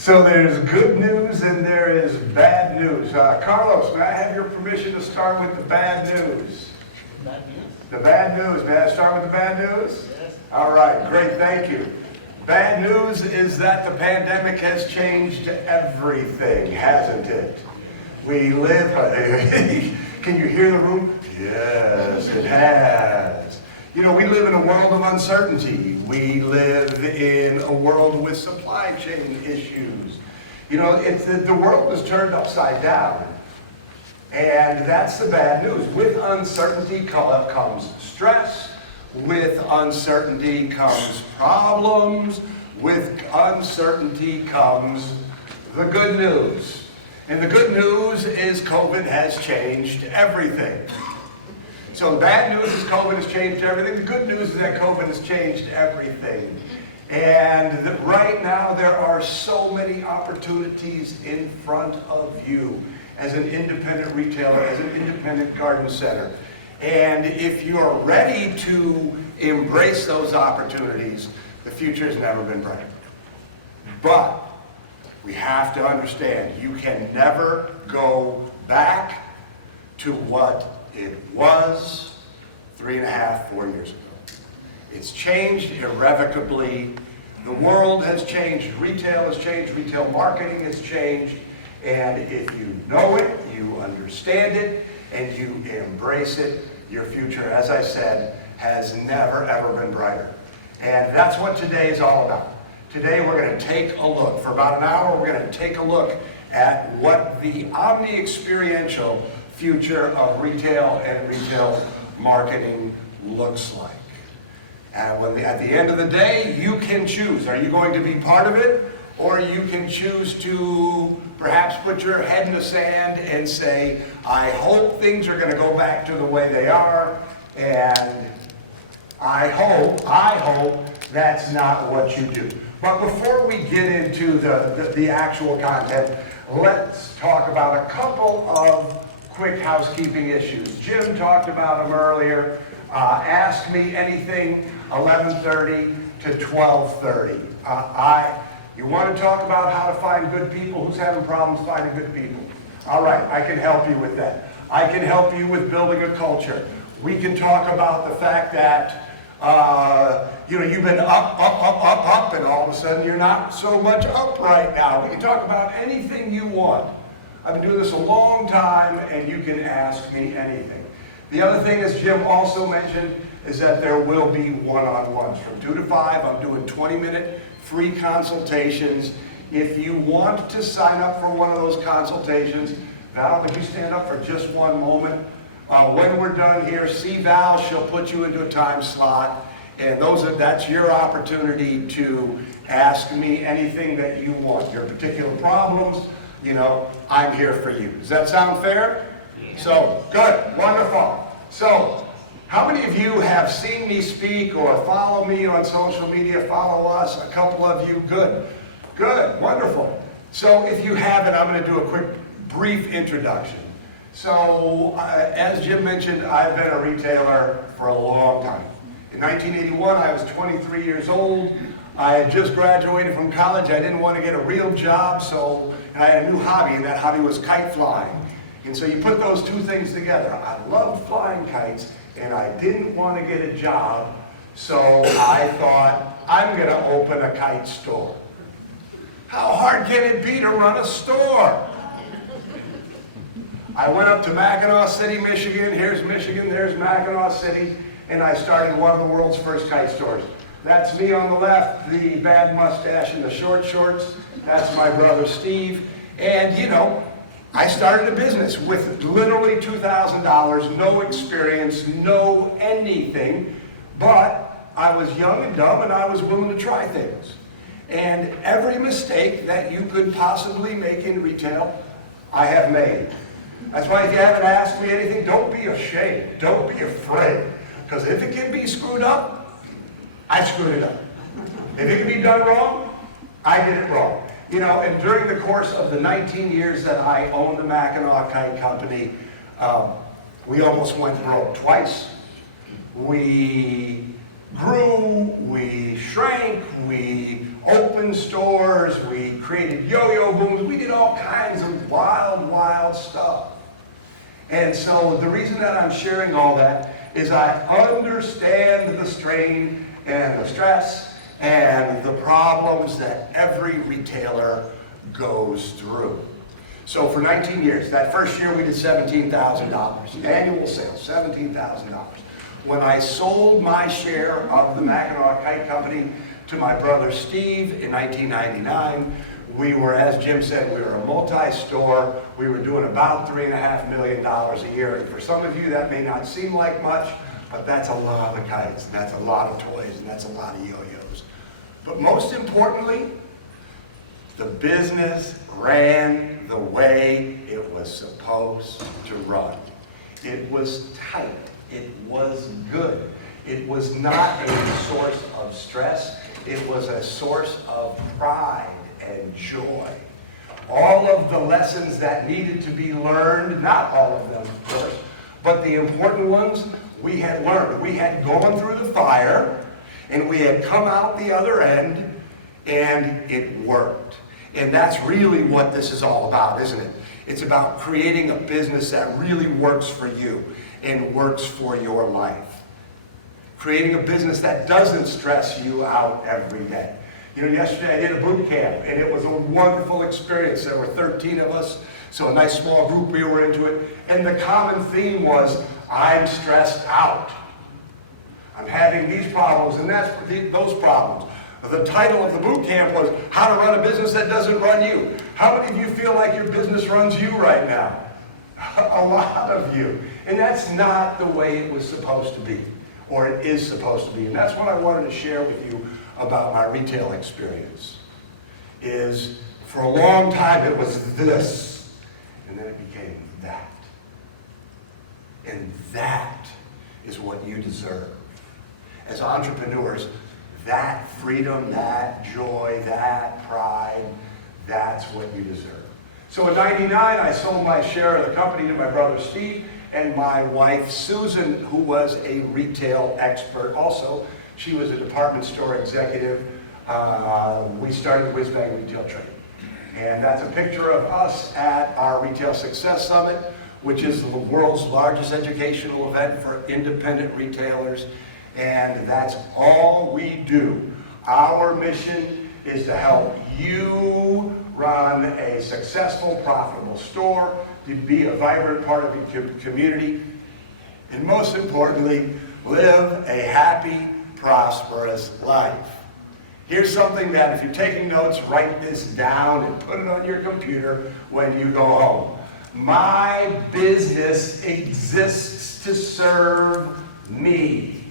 So there's good news and there is bad news. Carlos, may I have your permission to start with the bad news? Bad news? The bad news. May I start with the bad news? Yes. All right, great, thank you. Bad news is that the pandemic has changed everything, hasn't it? We live, can you hear the room? Yes, it has. You know, we live in a world of uncertainty. We live in a world with supply chain issues. You know, the world is turned upside down. And that's the bad news. With uncertainty comes stress. With uncertainty comes problems. With uncertainty comes the good news. And the good news is COVID has changed everything. So the bad news is COVID has changed everything. The good news is that COVID has changed everything. And right now there are so many opportunities in front of you as an independent retailer, as an independent garden center. And if you're ready to embrace those opportunities, the future has never been brighter. But we have to understand, you can never go back to what it was 3.5, 4 years ago. It's changed irrevocably. The world has changed. Retail has changed. Retail marketing has changed. And if you know it, you understand it, and you embrace it, your future, as I said, has never, ever been brighter. And that's what today is all about. Today we're going to take a look. For about an hour, we're going to take a look at what the Omni-Experiential future of retail and retail marketing looks like. And at the end of the day, you can choose. Are you going to be part of it? Or you can choose to perhaps put your head in the sand and say, I hope things are going to go back to the way they are, and I hope that's not what you do. But before we get into the actual content, let's talk about a couple of quick housekeeping issues. Jim talked about them earlier. Ask me anything 11:30 to 12:30. You want to talk about how to find good people? Who's having problems finding good people? All right, I can help you with that. I can help you with building a culture. We can talk about the fact that you've been up, and all of a sudden you're not so much up right now. We can talk about anything you want. I've been doing this a long time, and you can ask me anything. The other thing, as Jim also mentioned, is that there will be one-on-ones. From 2 to 5, I'm doing 20-minute free consultations. If you want to sign up for one of those consultations, Val, would you stand up for just one moment? When we're done here, see Val, she'll put you into a time slot, and that's your opportunity to ask me anything that you want. Your particular problems, I'm here for you. Does that sound fair? Yeah. So, good, wonderful. So, how many of you have seen me speak or follow me on social media, follow us? A couple of you, good, wonderful. So if you haven't, I'm going to do a quick, brief introduction. So as Jim mentioned, I've been a retailer for a long time. In 1981, I was 23 years old. I had just graduated from college. I didn't want to get a real job, and I had a new hobby, and that hobby was kite flying. And so you put those two things together. I loved flying kites, and I didn't want to get a job, so I thought, I'm going to open a kite store. How hard can it be to run a store? I went up to Mackinac City, Michigan. Here's Michigan, there's Mackinac City, and I started one of the world's first kite stores. That's me on the left, the bad mustache and the short shorts. That's my brother Steve. And I started a business with literally $2,000, no experience, no anything, but I was young and dumb and I was willing to try things. And every mistake that you could possibly make in retail, I have made. That's why if you haven't asked me anything, don't be ashamed, don't be afraid. Because if it can be screwed up, I screwed it up. If it can be done wrong, I did it wrong. And during the course of the 19 years that I owned the Mackinac Kite Company, we almost went broke twice. We grew, we shrank, we opened stores, we created yo-yo booms, we did all kinds of wild, wild stuff. And so the reason that I'm sharing all that is I understand the strain and the stress and the problems that every retailer goes through. So for 19 years, that first year we did $17,000, annual sales, $17,000. When I sold my share of the Mackinac Kite Company to my brother Steve in 1999, we were, as Jim said, we were a multi-store. We were doing about $3.5 million a year. And for some of you, that may not seem like much, but that's a lot of kites, and that's a lot of toys, and that's a lot of yo-yos. But most importantly, the business ran the way it was supposed to run. It was tight. It was good. It was not a source of stress. It was a source of pride and joy. All of the lessons that needed to be learned, not all of them, of course, but the important ones we had learned. We had gone through the fire, and we had come out the other end, and it worked. And that's really what this is all about, isn't it? It's about creating a business that really works for you and works for your life. Creating a business that doesn't stress you out every day. You know, yesterday I did a boot camp, and it was a wonderful experience. There were 13 of us, so a nice small group, we were into it. And the common theme was, I'm stressed out. I'm having these problems, and that's those problems. The title of the boot camp was, How to Run a Business That Doesn't Run You. How many of you feel like your business runs you right now? A lot of you. And that's not the way it was supposed to be, or it is supposed to be. And that's what I wanted to share with you about my retail experience. Is for a long time it was this, and then it became that. And that is what you deserve. As entrepreneurs, that freedom, that joy, that pride, that's what you deserve. So in '99, I sold my share of the company to my brother Steve and my wife Susan, who was a retail expert also. She was a department store executive. We started the Whiz Bang Retail Trade. And that's a picture of us at our Retail Success Summit, which is the world's largest educational event for independent retailers. And that's all we do. Our mission is to help you run a successful, profitable store, to be a vibrant part of your community, and most importantly, live a happy, prosperous life. Here's something that if you're taking notes, write this down and put it on your computer when you go home. My business exists to serve me.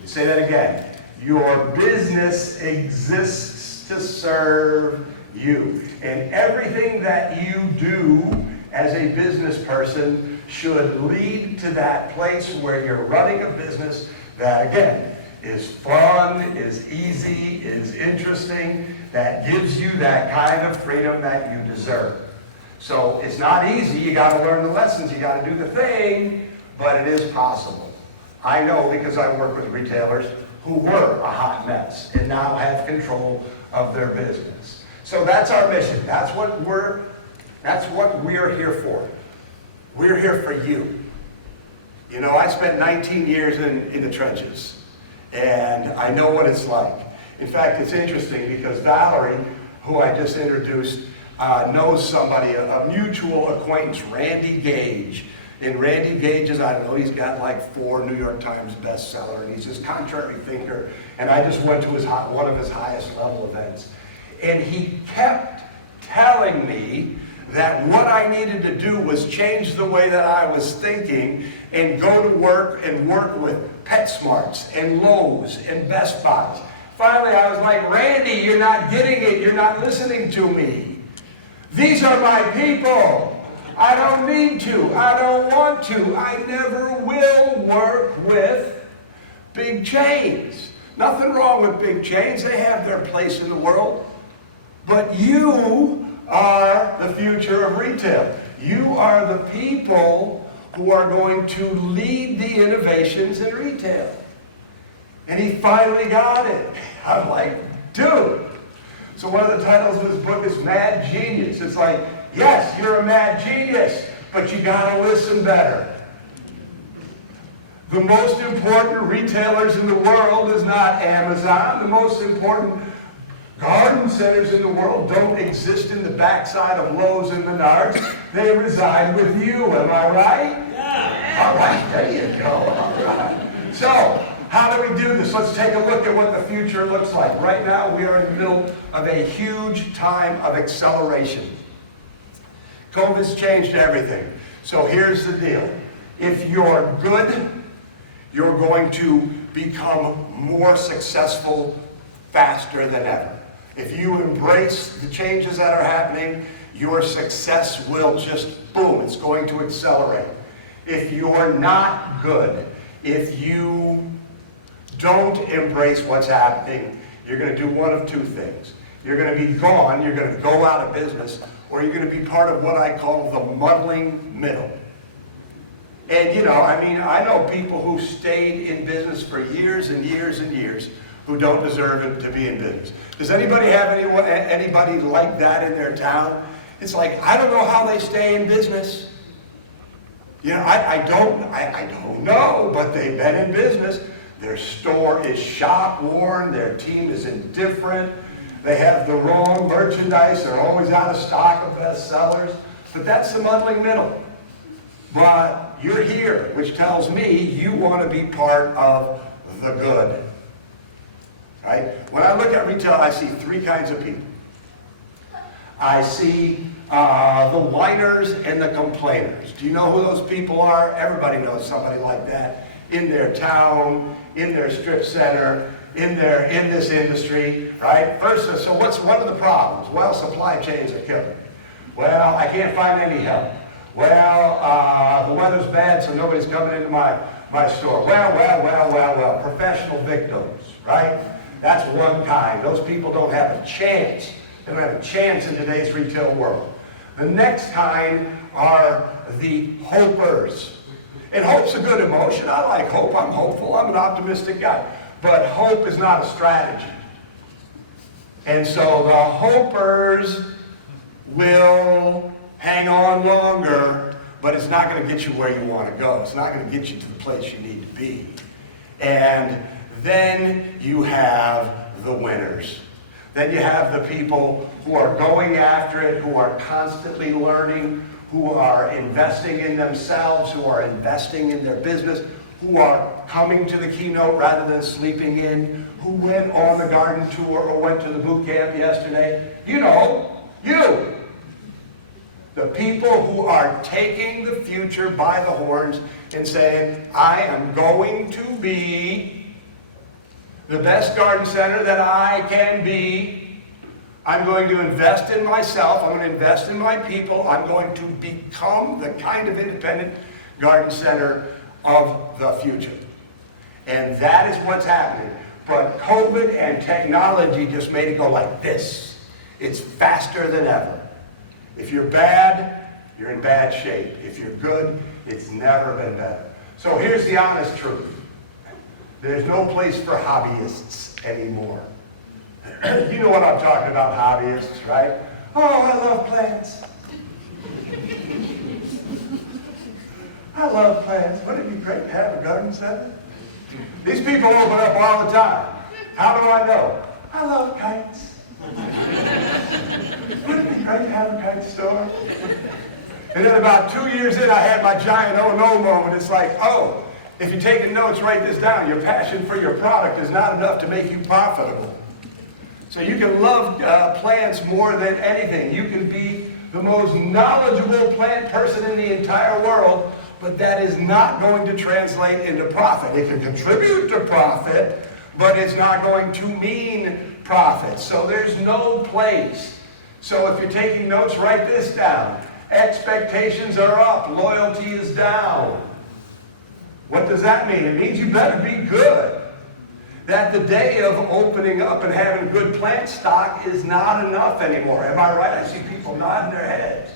You say that again. Your business exists to serve you. And everything that you do as a business person should lead to that place where you're running a business that, again, is fun, is easy, is interesting, that gives you that kind of freedom that you deserve. So it's not easy. You got to learn the lessons. You got to do the thing, but it is possible. I know because I work with retailers who were a hot mess and now have control of their business. So that's our mission. That's what we're here for. We're here for you. You know, I spent 19 years in the trenches, and I know what it's like. In fact, it's interesting because Valerie, who I just introduced, knows somebody, a mutual acquaintance, Randy Gage. And Randy Gage is, I don't know, he's got like 4 New York Times bestseller, and he's this contrary thinker. And I just went to one of his highest level events. And he kept telling me that what I needed to do was change the way that I was thinking and go to work and work with PetSmarts and Lowe's and Best Buys. Finally, I was like, Randy, you're not getting it. You're not listening to me. These are my people. I don't need to. I don't want to. I never will work with big chains. Nothing wrong with big chains. They have their place in the world. But you are the future of retail. You are the people who are going to lead the innovations in retail. And he finally got it. I'm like, dude. So one of the titles of this book is Mad Genius. It's like, yes, you're a mad genius, but you got to listen better. The most important retailers in the world is not Amazon. The most important garden centers in the world don't exist in the backside of Lowe's and Menards. They reside with you. Am I right? Yeah. All right, there you go. All right. So, how do we do this? Let's take a look at what the future looks like. Right now, we are in the middle of a huge time of acceleration. COVID's changed everything. So here's the deal. If you're good, you're going to become more successful faster than ever. If you embrace the changes that are happening, your success will just, boom, it's going to accelerate. If you're not good, if you don't embrace what's happening, you're going to do one of two things. You're going to be gone, you're going to go out of business, or you're going to be part of what I call the muddling middle. And you know, I know people who stayed in business for years and years and years who don't deserve it to be in business. Does anybody have anybody like that in their town? It's like, I don't know how they stay in business. You know, I don't know, but they've been in business. Their store is shop worn, their team is indifferent, they have the wrong merchandise, they're always out of stock of bestsellers, but that's the muddling middle. But you're here, which tells me you want to be part of the good. Right? When I look at retail, I see three kinds of people. I see the whiners and the complainers. Do you know who those people are? Everybody knows somebody like that in their town, in their strip center, in this industry, right? First, so what's one of the problems? Well, supply chains are killing me. Well, I can't find any help. Well, the weather's bad, so nobody's coming into my store. Well, professional victims, right? That's one kind. Those people don't have a chance. They don't have a chance in today's retail world. The next kind are the hopers. And hope's a good emotion. I like hope. I'm hopeful. I'm an optimistic guy. But hope is not a strategy. And so the hopers will hang on longer, but it's not going to get you where you want to go. It's not going to get you to the place you need to be. And then you have the winners. Then you have the people who are going after it, who are constantly learning, who are investing in themselves, who are investing in their business, who are coming to the keynote rather than sleeping in, who went on the garden tour or went to the boot camp yesterday. You know, you. The people who are taking the future by the horns and saying, I am going to be the best garden center that I can be. I'm going to invest in myself. I'm going to invest in my people. I'm going to become the kind of independent garden center of the future. And that is what's happening. But COVID and technology just made it go like this. It's faster than ever. If you're bad, you're in bad shape. If you're good, it's never been better. So here's the honest truth. There's no place for hobbyists anymore. You know what I'm talking about, hobbyists, right? Oh, I love plants. I love plants. Wouldn't it be great to have a garden center? These people open up all the time. How do I know? I love kites. Wouldn't it be great to have a kite store? And then about 2 years in, I had my giant oh no moment. It's like, oh, if you're taking notes, write this down. Your passion for your product is not enough to make you profitable. So you can love plants more than anything. You can be the most knowledgeable plant person in the entire world, but that is not going to translate into profit. It can contribute to profit, but it's not going to mean profit. So there's no place. So if you're taking notes, write this down. Expectations are up, loyalty is down. What does that mean? It means you better be good. That the day of opening up and having good plant stock is not enough anymore. Am I right? I see people nodding their heads.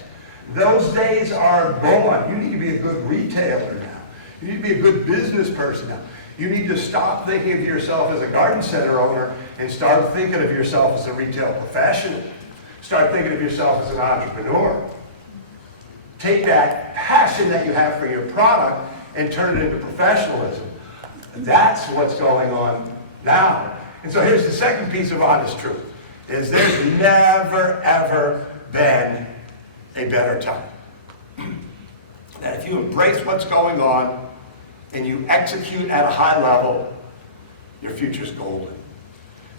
Those days are gone. You need to be a good retailer now. You need to be a good business person now. You need to stop thinking of yourself as a garden center owner and start thinking of yourself as a retail professional. Start thinking of yourself as an entrepreneur. Take that passion that you have for your product and turn it into professionalism. That's what's going on now. And so here's the second piece of honest truth, is there's never, ever been a better time. That if you embrace what's going on and you execute at a high level, your future's golden.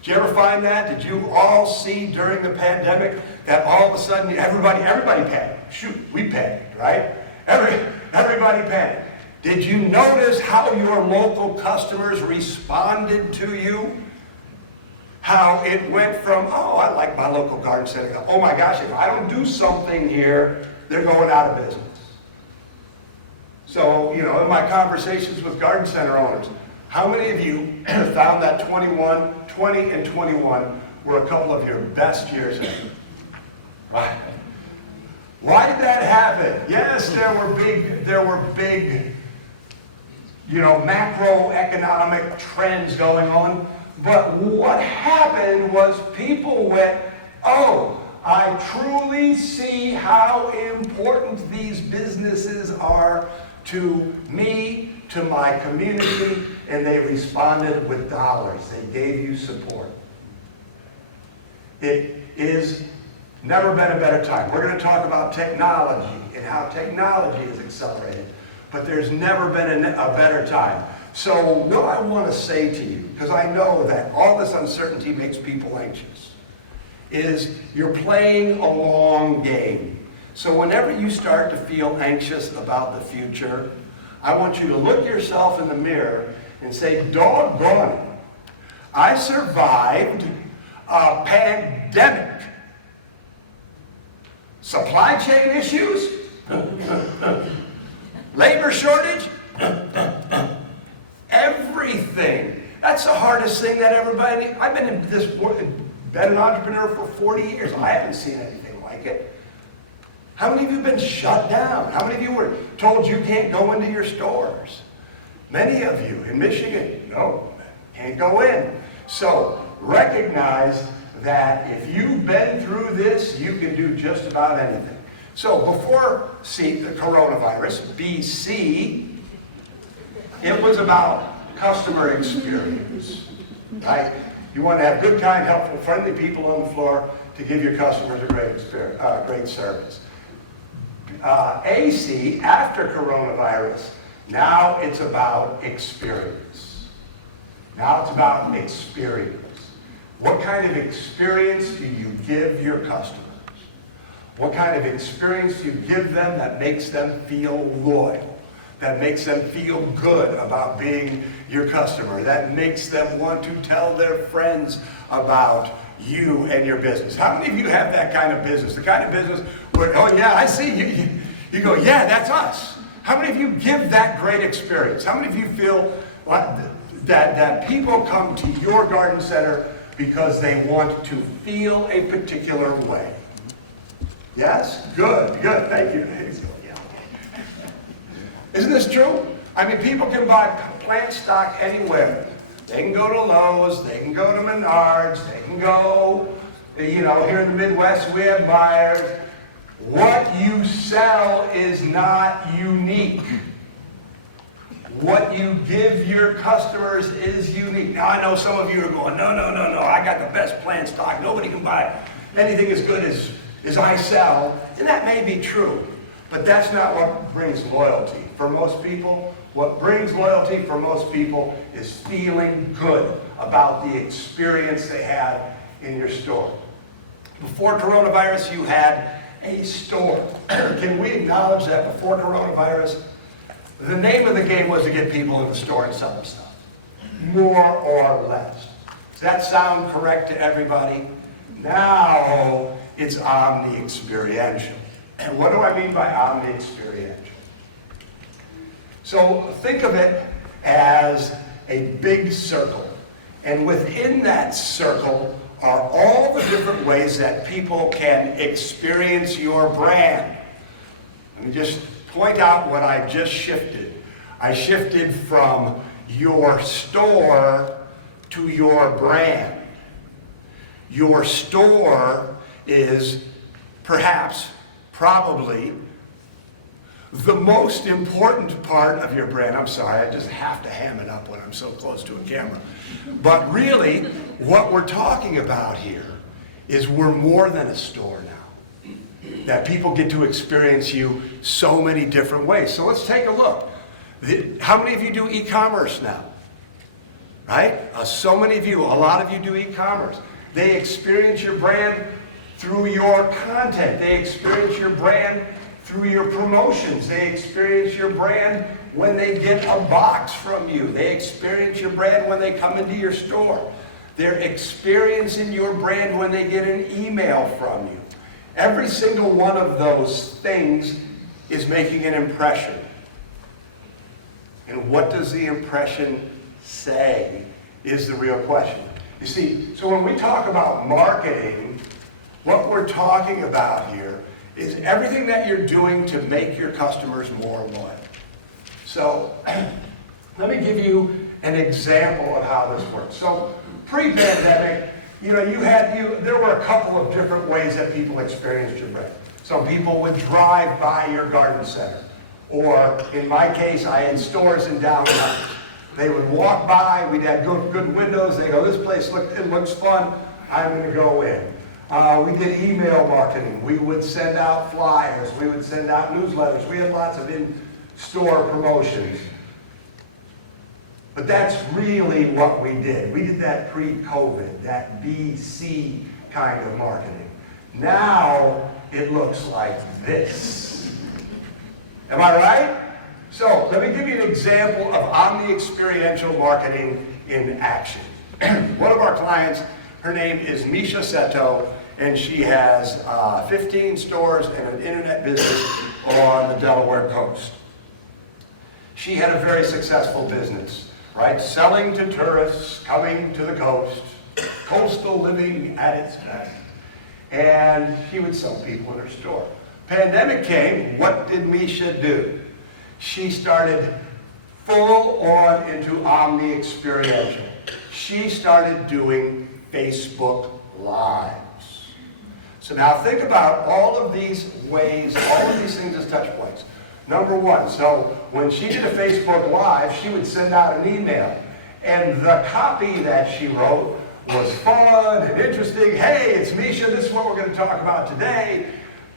Did you ever find that? Did you all see during the pandemic that all of a sudden everybody panicked? Shoot, we panicked, right? Everybody panicked. Did you notice how your local customers responded to you? How it went from, oh, I like my local garden center. Oh my gosh, if I don't do something here, they're going out of business. So, in my conversations with garden center owners, how many of you found that 20 and 21 were a couple of your best years ever? Right? Why did that happen? Yes, there were big, macroeconomic trends going on. But what happened was people went, oh, I truly see how important these businesses are to me, to my community, and they responded with dollars. They gave you support. It is never been a better time. We're going to talk about technology and how technology is accelerated, but there's never been a better time. So what I want to say to you, because I know that all this uncertainty makes people anxious, is you're playing a long game. So whenever you start to feel anxious about the future, I want you to look yourself in the mirror and say, doggone it, I survived a pandemic. Supply chain issues? Labor shortage? Everything. That's the hardest thing that everybody, I've been an entrepreneur for 40 years. I haven't seen anything like it. How many of you have been shut down? How many of you were told you can't go into your stores? Many of you in Michigan, no, can't go in. So recognize that if you've been through this, you can do just about anything. So before the coronavirus, BC, it was about customer experience, right? You want to have good, kind, helpful, friendly people on the floor to give your customers a great service. AC, after coronavirus, now it's about experience. Now it's about experience. What kind of experience do you give your customers? What kind of experience do you give them that makes them feel loyal? That makes them feel good about being your customer? That makes them want to tell their friends about you and your business? How many of you have that kind of business? The kind of business where, oh yeah, I see you. You go, yeah, that's us. How many of you give that great experience? How many of you feel that people come to your garden center because they want to feel a particular way? Yes? Good, thank you. Isn't this true? I mean, people can buy plant stock anywhere. They can go to Lowe's, they can go to Menards, they can go, here in the Midwest we have Myers. What you sell is not unique. What you give your customers is unique. Now I know some of you are going, no, I got the best plant stock. Nobody can buy anything as good as I sell. And that may be true, but that's not what brings loyalty. For most people, what brings loyalty for most people is feeling good about the experience they had in your store. Before coronavirus, you had a store. Can we acknowledge that before coronavirus, the name of the game was to get people in the store and sell them stuff? More or less. Does that sound correct to everybody? Now it's Omni-Experiential. And what do I mean by Omni-Experiential? So think of it as a big circle. And within that circle are all the different ways that people can experience your brand. Let me just point out what I just shifted. I shifted from your store to your brand. Your store is perhaps, probably, the most important part of your brand. I'm sorry, I just have to ham it up when I'm so close to a camera. But really, what we're talking about here is we're more than a store now. That people get to experience you so many different ways. So let's take a look. How many of you do e-commerce now? Right? So many of you, a lot of you do e-commerce. They experience your brand through your content. They experience your brand through your promotions. They experience your brand when they get a box from you. They experience your brand when they come into your store. They're experiencing your brand when they get an email from you. Every single one of those things is making an impression. And what does the impression say is the real question. You see, so when we talk about marketing, what we're talking about here is everything that you're doing to make your customers more loyal. So let me give you an example of how this works. So pre-pandemic, there were a couple of different ways that people experienced your brand. Some people would drive by your garden center. Or in my case, I had stores in downtown. They would walk by, we'd have good windows, they go, this place looks fun, I'm going to go in. We did email marketing, we would send out flyers, we would send out newsletters, we had lots of in-store promotions. But that's really what we did. We did that pre-COVID, that BC kind of marketing. Now it looks like this. Am I right? So let me give you an example of Omni-Experiential marketing in action. One of our clients, her name is Misha Seto, and she has 15 stores and an internet business on the Delaware coast. She had a very successful business, right? Selling to tourists coming to the coast, coastal living at its best. And she would sell people in her store. Pandemic came, what did Misha do? She started full on into Omni-Experiential. She started doing Facebook Lives. So now think about all of these ways, all of these things as touch points. Number one, so when she did a Facebook Live, she would send out an email. And the copy that she wrote was fun and interesting. Hey, it's Misha, this is what we're going to talk about today.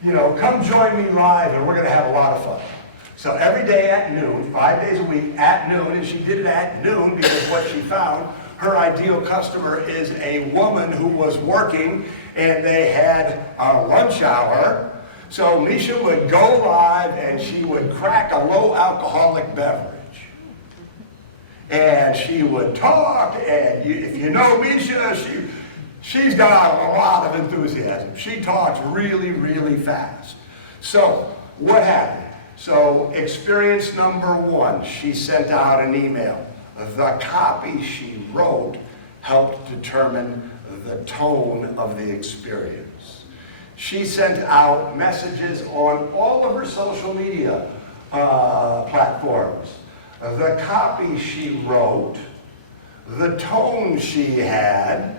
Come join me live and we're going to have a lot of fun. So every day at noon, 5 days a week at noon, and she did it at noon because what she found, her ideal customer is a woman who was working and they had a lunch hour. So Misha would go live and she would crack a low alcoholic beverage. And she would talk, and if you know Misha, she's got a lot of enthusiasm. She talks really, really fast. So what happened? So experience number one, she sent out an email. The copy she wrote helped determine the tone of the experience. She sent out messages on all of her social media platforms. The copy she wrote, the tone she had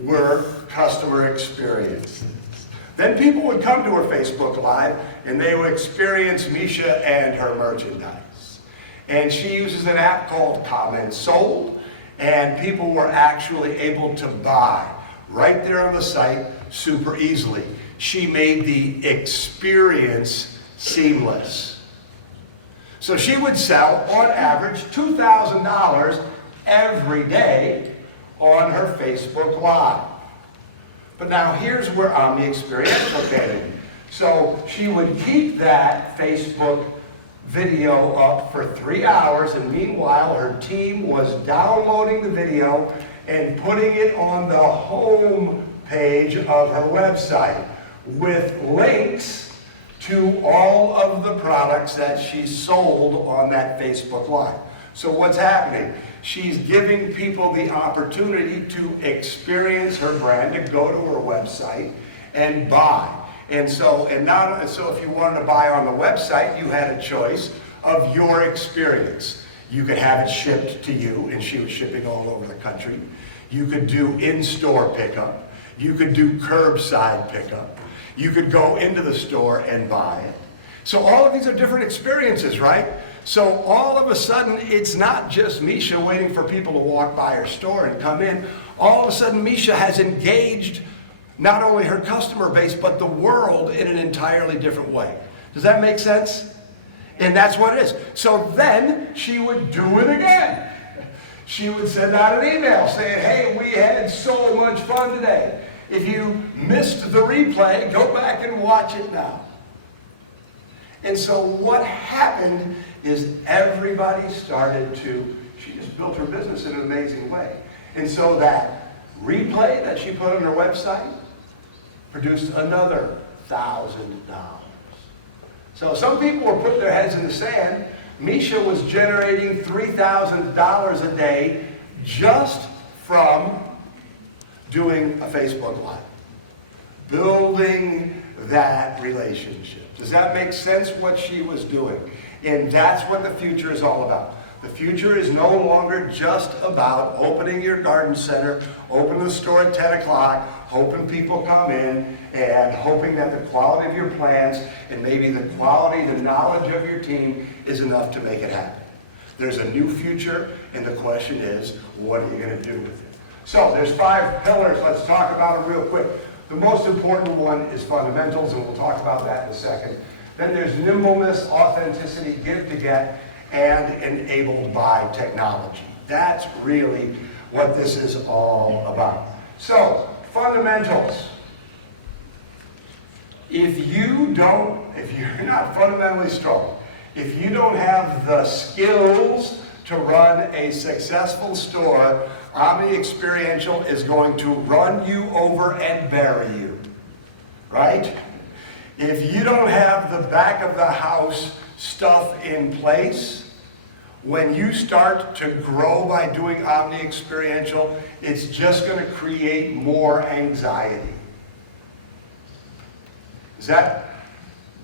were customer experiences. Then people would come to her Facebook Live and they would experience Misha and her merchandise. And she uses an app called Comment Sold, and people were actually able to buy right there on the site super easily. She made the experience seamless. So she would sell, on average, $2,000 every day on her Facebook Live. But now here's where Omni-Experiential came in. So she would keep that Facebook video up for 3 hours, and meanwhile her team was downloading the video and putting it on the home page of her website with links to all of the products that she sold on that Facebook Live. So what's happening? She's giving people the opportunity to experience her brand, to go to her website and buy. So if you wanted to buy on the website, you had a choice of your experience. You could have it shipped to you, and she was shipping all over the country. You could do in-store pickup. You could do curbside pickup. You could go into the store and buy it. So all of these are different experiences, right? So all of a sudden, it's not just Misha waiting for people to walk by her store and come in. All of a sudden, Misha has engaged not only her customer base, but the world in an entirely different way. Does that make sense? And that's what it is. So then she would do it again. She would send out an email saying, hey, we had so much fun today. If you missed the replay, go back and watch it now. And so what happened is everybody started to, she just built her business in an amazing way. And so that replay that she put on her website produced another $1,000. So some people were putting their heads in the sand. Misha was generating $3,000 a day just from doing a Facebook Live, building that relationship. Does that make sense what she was doing? And that's what the future is all about. The future is no longer just about opening your garden center, open the store at 10 o'clock, hoping people come in, and hoping that the quality of your plants and maybe the quality, the knowledge of your team is enough to make it happen. There's a new future, and the question is, what are you going to do with it? So there's 5 pillars. Let's talk about them real quick. The most important one is fundamentals, and we'll talk about that in a second. Then there's nimbleness, authenticity, give to get, and enabled by technology. That's really what this is all about. So, fundamentals. If you're not fundamentally strong, if you don't have the skills to run a successful store, Omni-Experiential is going to run you over and bury you, right? If you don't have the back of the house stuff in place, when you start to grow by doing Omni-Experiential, it's just going to create more anxiety. Does that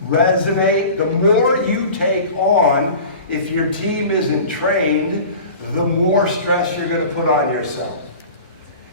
resonate? The more you take on, if your team isn't trained, the more stress you're going to put on yourself.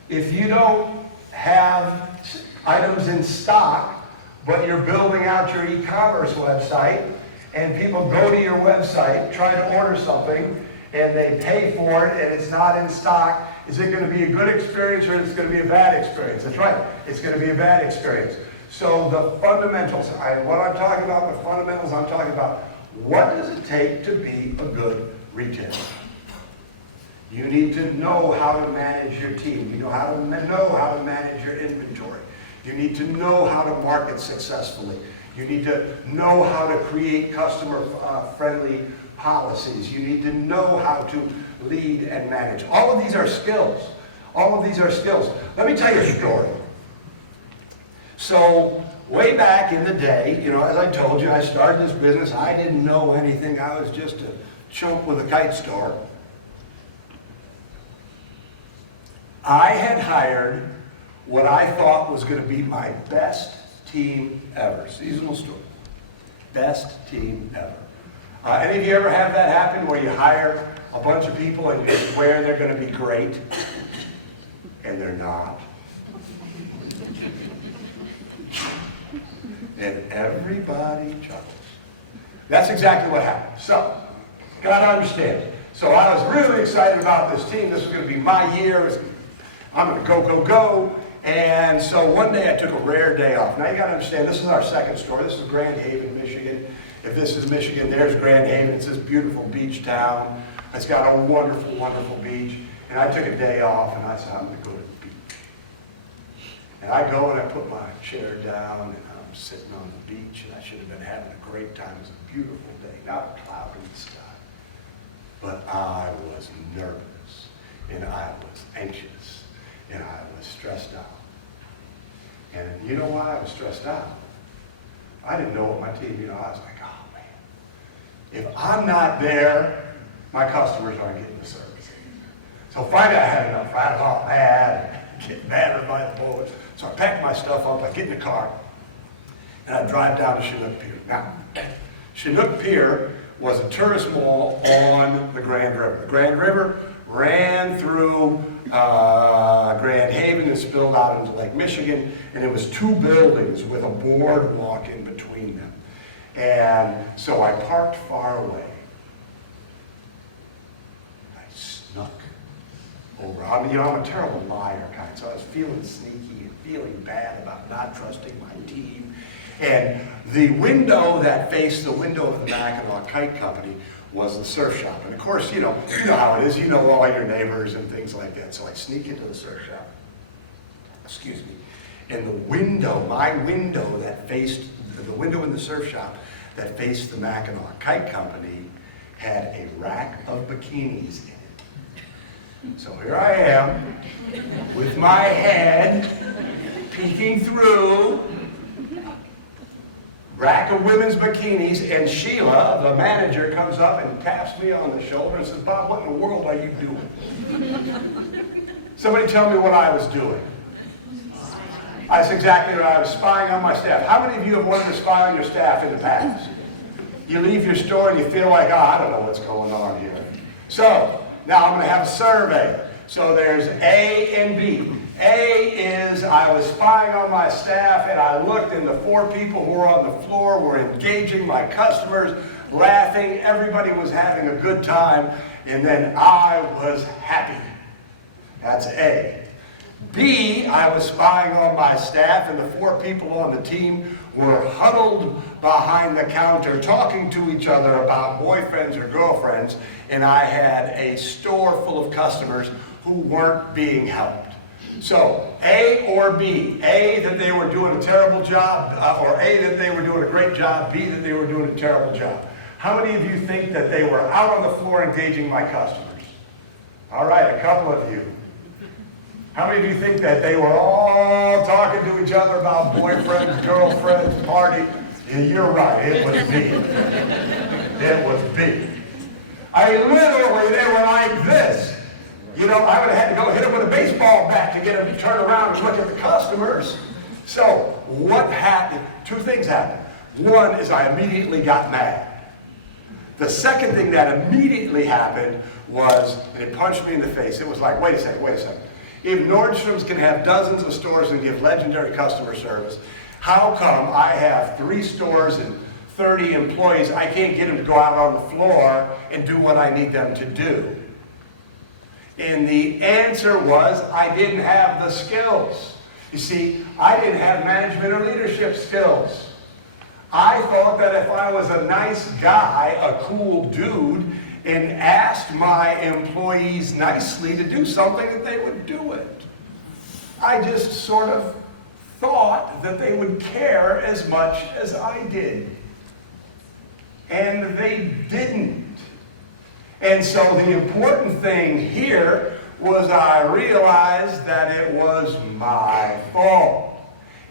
If you don't have items in stock, but you're building out your e-commerce website, and people go to your website, try to order something, and they pay for it, and it's not in stock, is it going to be a good experience or is it going to be a bad experience? That's right, it's going to be a bad experience. So the fundamentals, what I'm talking about, the fundamentals, I'm talking about what does it take to be a good retailer? You need to know how to manage your team. You know how to manage your inventory. You need to know how to market successfully. You need to know how to create customer-friendly policies. You need to know how to lead and manage. All of these are skills. All of these are skills. Let me tell you a story. So, way back in the day, as I told you, I started this business. I didn't know anything. I was just a chump with a kite store. I had hired what I thought was going to be my best team ever. Seasonal store. Best team ever. Any of you ever have that happen where you hire a bunch of people and you swear they're going to be great and they're not? And everybody chuckles. That's exactly what happened. So, got to understand. So I was really excited about this team. This was going to be my year. I'm going to go, go, go. And so one day I took a rare day off. Now you got to understand, this is our second store. This is Grand Haven, Michigan. If this is Michigan, there's Grand Haven. It's this beautiful beach town. It's got a wonderful, wonderful beach. And I took a day off and I said, I'm going to go to the beach. And I go and I put my chair down and I'm sitting on the beach and I should have been having a great time. It was a beautiful day, not a cloud in the sky. But I was nervous and I was anxious and I was stressed out. And you know why I was stressed out? I didn't know what my team, I was like, oh man, if I'm not there, my customers aren't getting the service. So finally I had enough. I was all mad, getting battered by the bullets. So I packed my stuff up, I get in the car, and I drive down to Chinook Pier. Now, Chinook Pier was a tourist mall on the Grand River. The Grand River ran through Grand Haven and spilled out into Lake Michigan, and it was 2 buildings with a boardwalk in between them. And so I parked far away. I snuck over. I mean, I'm a terrible liar kind, so I was feeling sneaky and feeling bad about not trusting my team. And the window that faced the window of the Mackinac Kite Company was the surf shop. And of course, you know how it is. You know all your neighbors and things like that. So I sneak into the surf shop. Excuse me. And the window, my window that faced, the window in the surf shop that faced the Mackinac Kite Company had a rack of bikinis in it. So here I am with my head peeking through rack of women's bikinis, and Sheila, the manager, comes up and taps me on the shoulder and says, "Bob, what in the world are you doing?" Somebody tell me what I was doing. That's exactly what I was spying on my staff. How many of you have wanted to spy on your staff in the past? You leave your store and you feel like, oh, I don't know what's going on here. So, now I'm going to have a survey. So there's A and B. A is I was spying on my staff, and I looked, and the 4 people who were on the floor were engaging my customers, laughing. Everybody was having a good time, and then I was happy. That's A. B, I was spying on my staff, and the 4 people on the team were huddled behind the counter talking to each other about boyfriends or girlfriends, and I had a store full of customers who weren't being helped. So, A or B? A, that they were doing a terrible job, or A, that they were doing a great job, B, that they were doing a terrible job. How many of you think that they were out on the floor engaging my customers? All right, a couple of you. How many of you think that they were all talking to each other about boyfriends, girlfriends, party? Yeah, you're right, it was B. It was B. I literally, they were like this. You know, I would have had to go hit them with a baseball bat to get them to turn around and look at the customers. So, what happened? 2 things happened. One is I immediately got mad. The second thing that immediately happened was, and it punched me in the face. It was like, wait a second. If Nordstrom's can have dozens of stores and give legendary customer service, how come I have 3 stores and 30 employees, I can't get them to go out on the floor and do what I need them to do? And the answer was, I didn't have the skills. You see, I didn't have management or leadership skills. I thought that if I was a nice guy, a cool dude, and asked my employees nicely to do something, that they would do it. I just sort of thought that they would care as much as I did. And they didn't. And so the important thing here was I realized that it was my fault.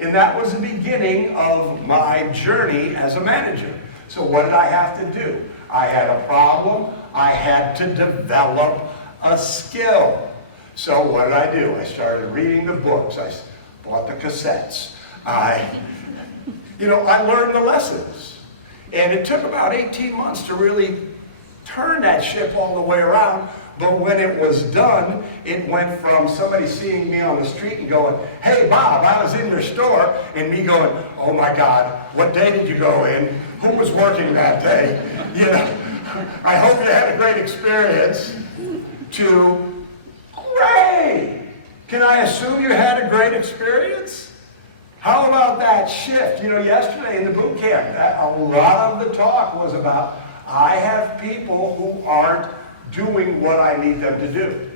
And that was the beginning of my journey as a manager. So what did I have to do? I had a problem. I had to develop a skill. So what did I do? I started reading the books. I bought the cassettes. I learned the lessons. And it took about 18 months to really turn that ship all the way around. But when it was done, it went from somebody seeing me on the street and going, "Hey, Bob, I was in your store," and me going, "Oh my God, what day did you go in? Who was working that day? You know, I hope you had a great experience," to, "Great! Can I assume you had a great experience?" How about that shift? You know, yesterday in the boot camp, a lot of the talk was about, I have people who aren't doing what I need them to do.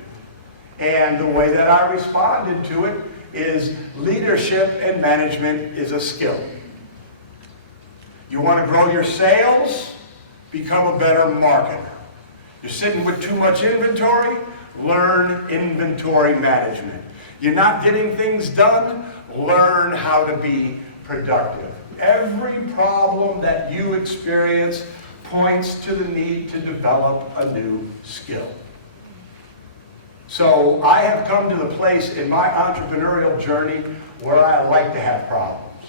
And the way that I responded to it is leadership and management is a skill. You want to grow your sales? Become a better marketer. You're sitting with too much inventory? Learn inventory management. You're not getting things done? Learn how to be productive. Every problem that you experience points to the need to develop a new skill. So I have come to the place in my entrepreneurial journey where I like to have problems.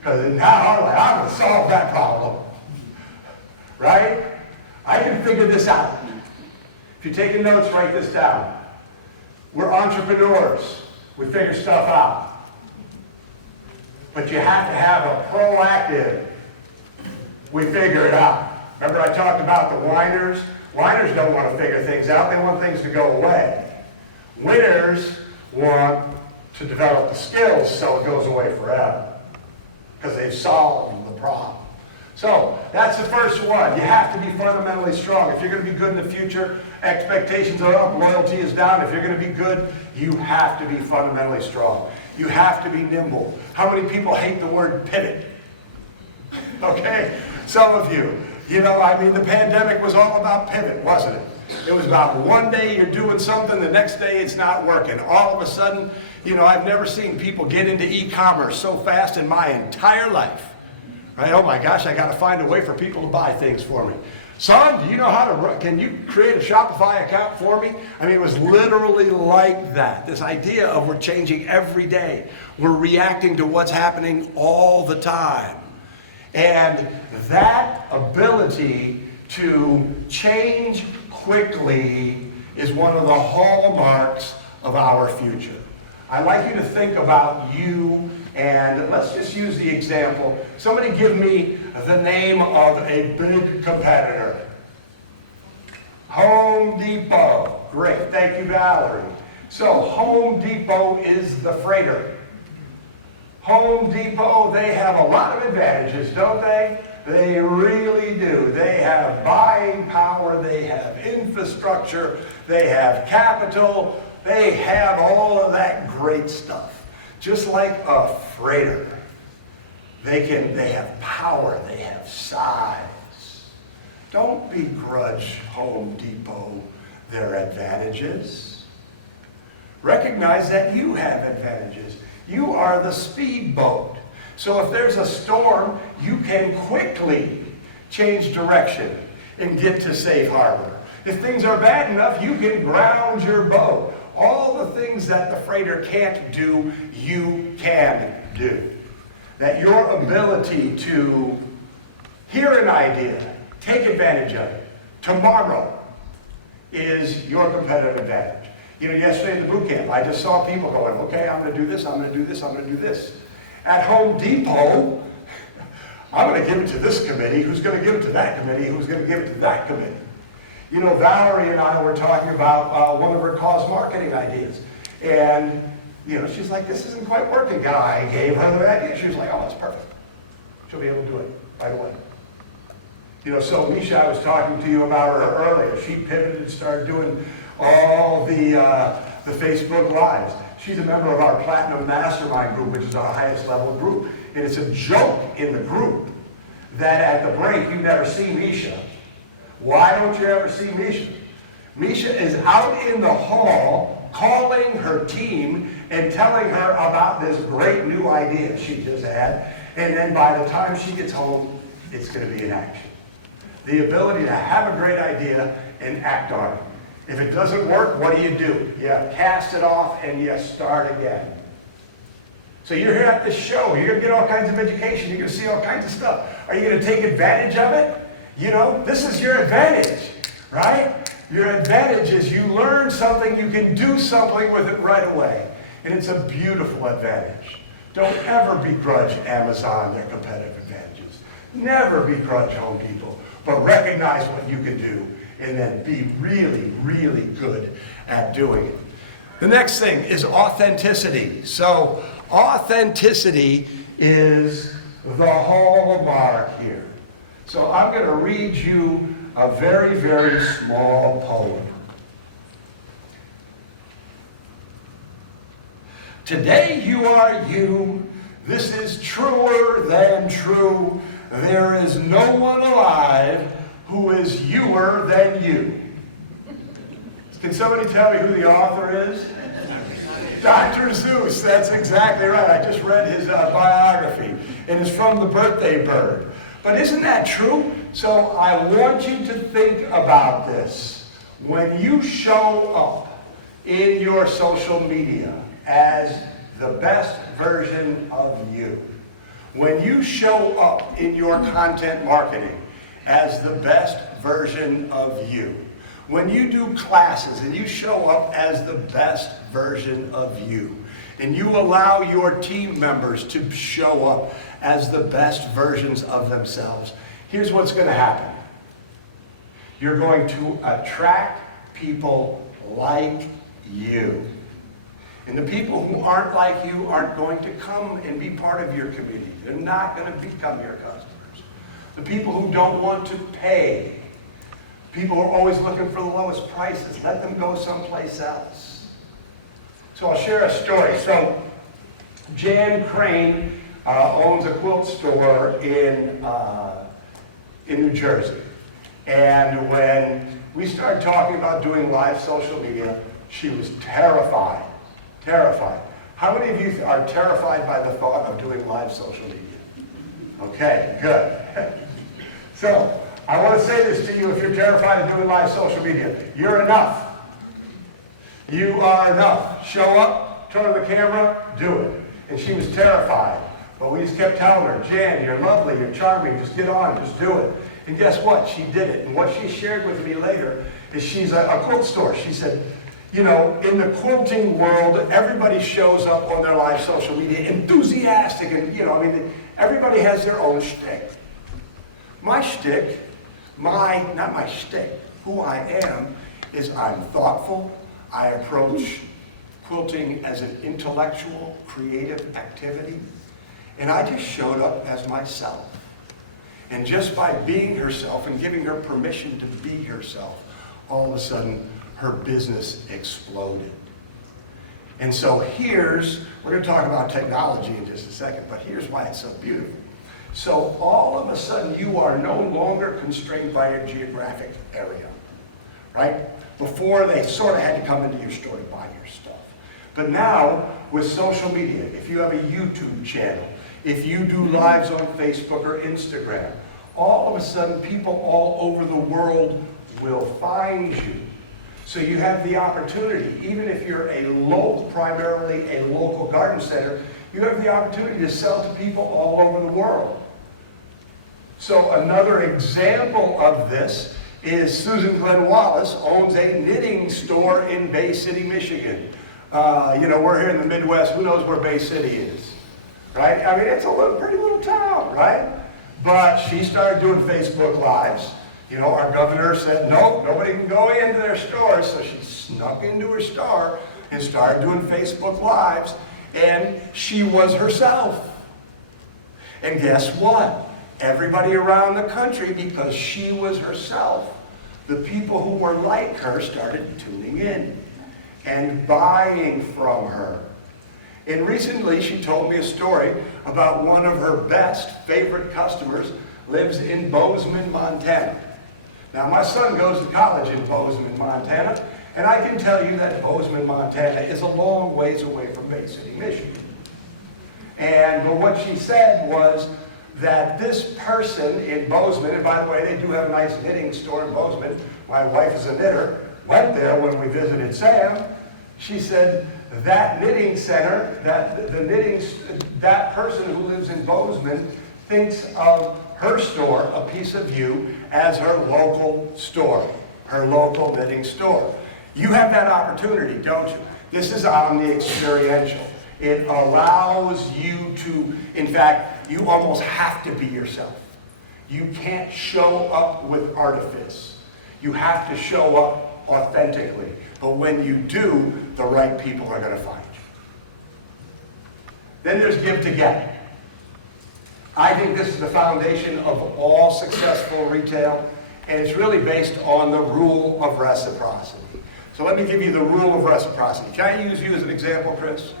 Because now I'm going to solve that problem. right? I can figure this out. If you're taking notes, write this down. We're entrepreneurs. We figure stuff out. But you have to have a proactive, we figure it out. Remember I talked about the whiners? Whiners don't want to figure things out. They want things to go away. Winners want to develop the skills so it goes away forever, because they've solved the problem. So that's the first one. You have to be fundamentally strong. If you're going to be good in the future, expectations are up, loyalty is down. If you're going to be good, you have to be fundamentally strong. You have to be nimble. How many people hate the word pivot? Okay? Some of you. You know, I mean, the pandemic was all about pivot, wasn't it? It was about one day you're doing something, the next day it's not working. All of a sudden, you know, I've never seen people get into e-commerce so fast in my entire life. Right? Oh my gosh, I got to find a way for people to buy things for me. Son, do you know how to run? Can you create a Shopify account for me? I mean, it was literally like that. This idea of we're changing every day. We're reacting to what's happening all the time. And that ability to change quickly is one of the hallmarks of our future. I'd like you to think about you, and let's just use the example. Somebody give me the name of a big competitor. Home Depot. Great, thank you, Valerie. So Home Depot is the freighter. Home Depot, they have a lot of advantages, don't they? They really do. They have buying power, they have infrastructure, they have capital, they have all of that great stuff. Just like a freighter. They have power, they have size. Don't begrudge Home Depot their advantages. Recognize that you have advantages. You are the speedboat. So if there's a storm, you can quickly change direction and get to safe harbor. If things are bad enough, you can ground your boat. All the things that the freighter can't do, you can do. That your ability to hear an idea, take advantage of it, tomorrow is your competitive advantage. You know, yesterday in the boot camp, I just saw people going, okay, I'm going to do this, I'm going to do this, I'm going to do this. At Home Depot, I'm going to give it to this committee, who's going to give it to that committee, who's going to give it to that committee. You know, Valerie and I were talking about one of her cause marketing ideas. And, you know, she's like, this isn't quite working. I gave her the idea. She was like, oh, that's perfect. She'll be able to do it right away. You know, so Misha, I was talking to you about her earlier. She pivoted and started doing all the Facebook Lives. She's a member of our Platinum Mastermind group, which is our highest level group. And it's a joke in the group that at the break you never see Misha. Why don't you ever see Misha? Misha is out in the hall calling her team and telling her about this great new idea she just had. And then by the time she gets home, it's going to be in action. The ability to have a great idea and act on it. If it doesn't work, what do? You cast it off and you start again. So you're here at this show. You're going to get all kinds of education. You're going to see all kinds of stuff. Are you going to take advantage of it? You know, this is your advantage, right? Your advantage is you learn something, you can do something with it right away. And it's a beautiful advantage. Don't ever begrudge Amazon their competitive advantages. Never begrudge Home Depot. But recognize what you can do and then be really, really good at doing it. The next thing is authenticity. So authenticity is the hallmark here. So I'm going to read you a very, very small poem. Today you are you. This is truer than true. There is no one alive who is youer than you. Can somebody tell me who the author is? Dr. Seuss, that's exactly right. I just read his biography, and it's from The Birthday Bird. But isn't that true? So I want you to think about this. When you show up in your social media as the best version of you, when you show up in your content marketing as the best version of you. When you do classes and you show up as the best version of you, and you allow your team members to show up as the best versions of themselves, here's what's going to happen. You're going to attract people like you. And the people who aren't like you aren't going to come and be part of your community. They're not going to become your customers. The people who don't want to pay, people who are always looking for the lowest prices, let them go someplace else. So I'll share a story. So Jan Crane owns a quilt store in New Jersey. And when we started talking about doing live social media, she was terrified. Terrified. How many of you are terrified by the thought of doing live social media? Okay, good. So, I want to say this to you, if you're terrified of doing live social media, you're enough. You are enough. Show up, turn on the camera, do it. And she was terrified. But we just kept telling her, Jan, you're lovely, you're charming, just get on, just do it. And guess what? She did it. And what she shared with me later is she's a quilt store. She said, you know, in the quilting world, everybody shows up on their live social media enthusiastic, and, you know, I mean, everybody has their own shtick. My shtick, not my shtick, who I am, is I'm thoughtful. I approach quilting as an intellectual, creative activity, and I just showed up as myself. And just by being herself and giving her permission to be herself, all of a sudden, her business exploded. And so we're going to talk about technology in just a second, but here's why it's so beautiful. So all of a sudden, you are no longer constrained by a geographic area, right? Before, they sort of had to come into your store to buy your stuff. But now, with social media, if you have a YouTube channel, if you do lives on Facebook or Instagram, all of a sudden, people all over the world will find you. So you have the opportunity, even if you're primarily a local garden center, you have the opportunity to sell to people all over the world. So another example of this is Susan Glenn Wallace owns a knitting store in Bay City, Michigan. You know, we're here in the Midwest. Who knows where Bay City is, right? I mean, it's a pretty little town, right? But she started doing Facebook Lives. You know, our governor said, nope, nobody can go into their stores, so she snuck into her store and started doing Facebook Lives, and she was herself. And guess what? Everybody around the country, because she was herself, the people who were like her started tuning in and buying from her. And recently, she told me a story about one of her best favorite customers lives in Bozeman, Montana. Now, my son goes to college in Bozeman, Montana, and I can tell you that Bozeman, Montana is a long ways away from Bay City, Michigan. But what she said was that this person in Bozeman, and by the way, they do have a nice knitting store in Bozeman. My wife is a knitter, went there when we visited Sam. She said that knitting center, that person who lives in Bozeman thinks of her store, A Piece of You, as her local store, her local knitting store. You have that opportunity, don't you? This is Omni-Experiential. It allows you to, in fact, you almost have to be yourself. You can't show up with artifice. You have to show up authentically. But when you do, the right people are going to find you. Then there's give to get. I think this is the foundation of all successful retail, and it's really based on the rule of reciprocity. So let me give you the rule of reciprocity. Can I use you as an example, Chris?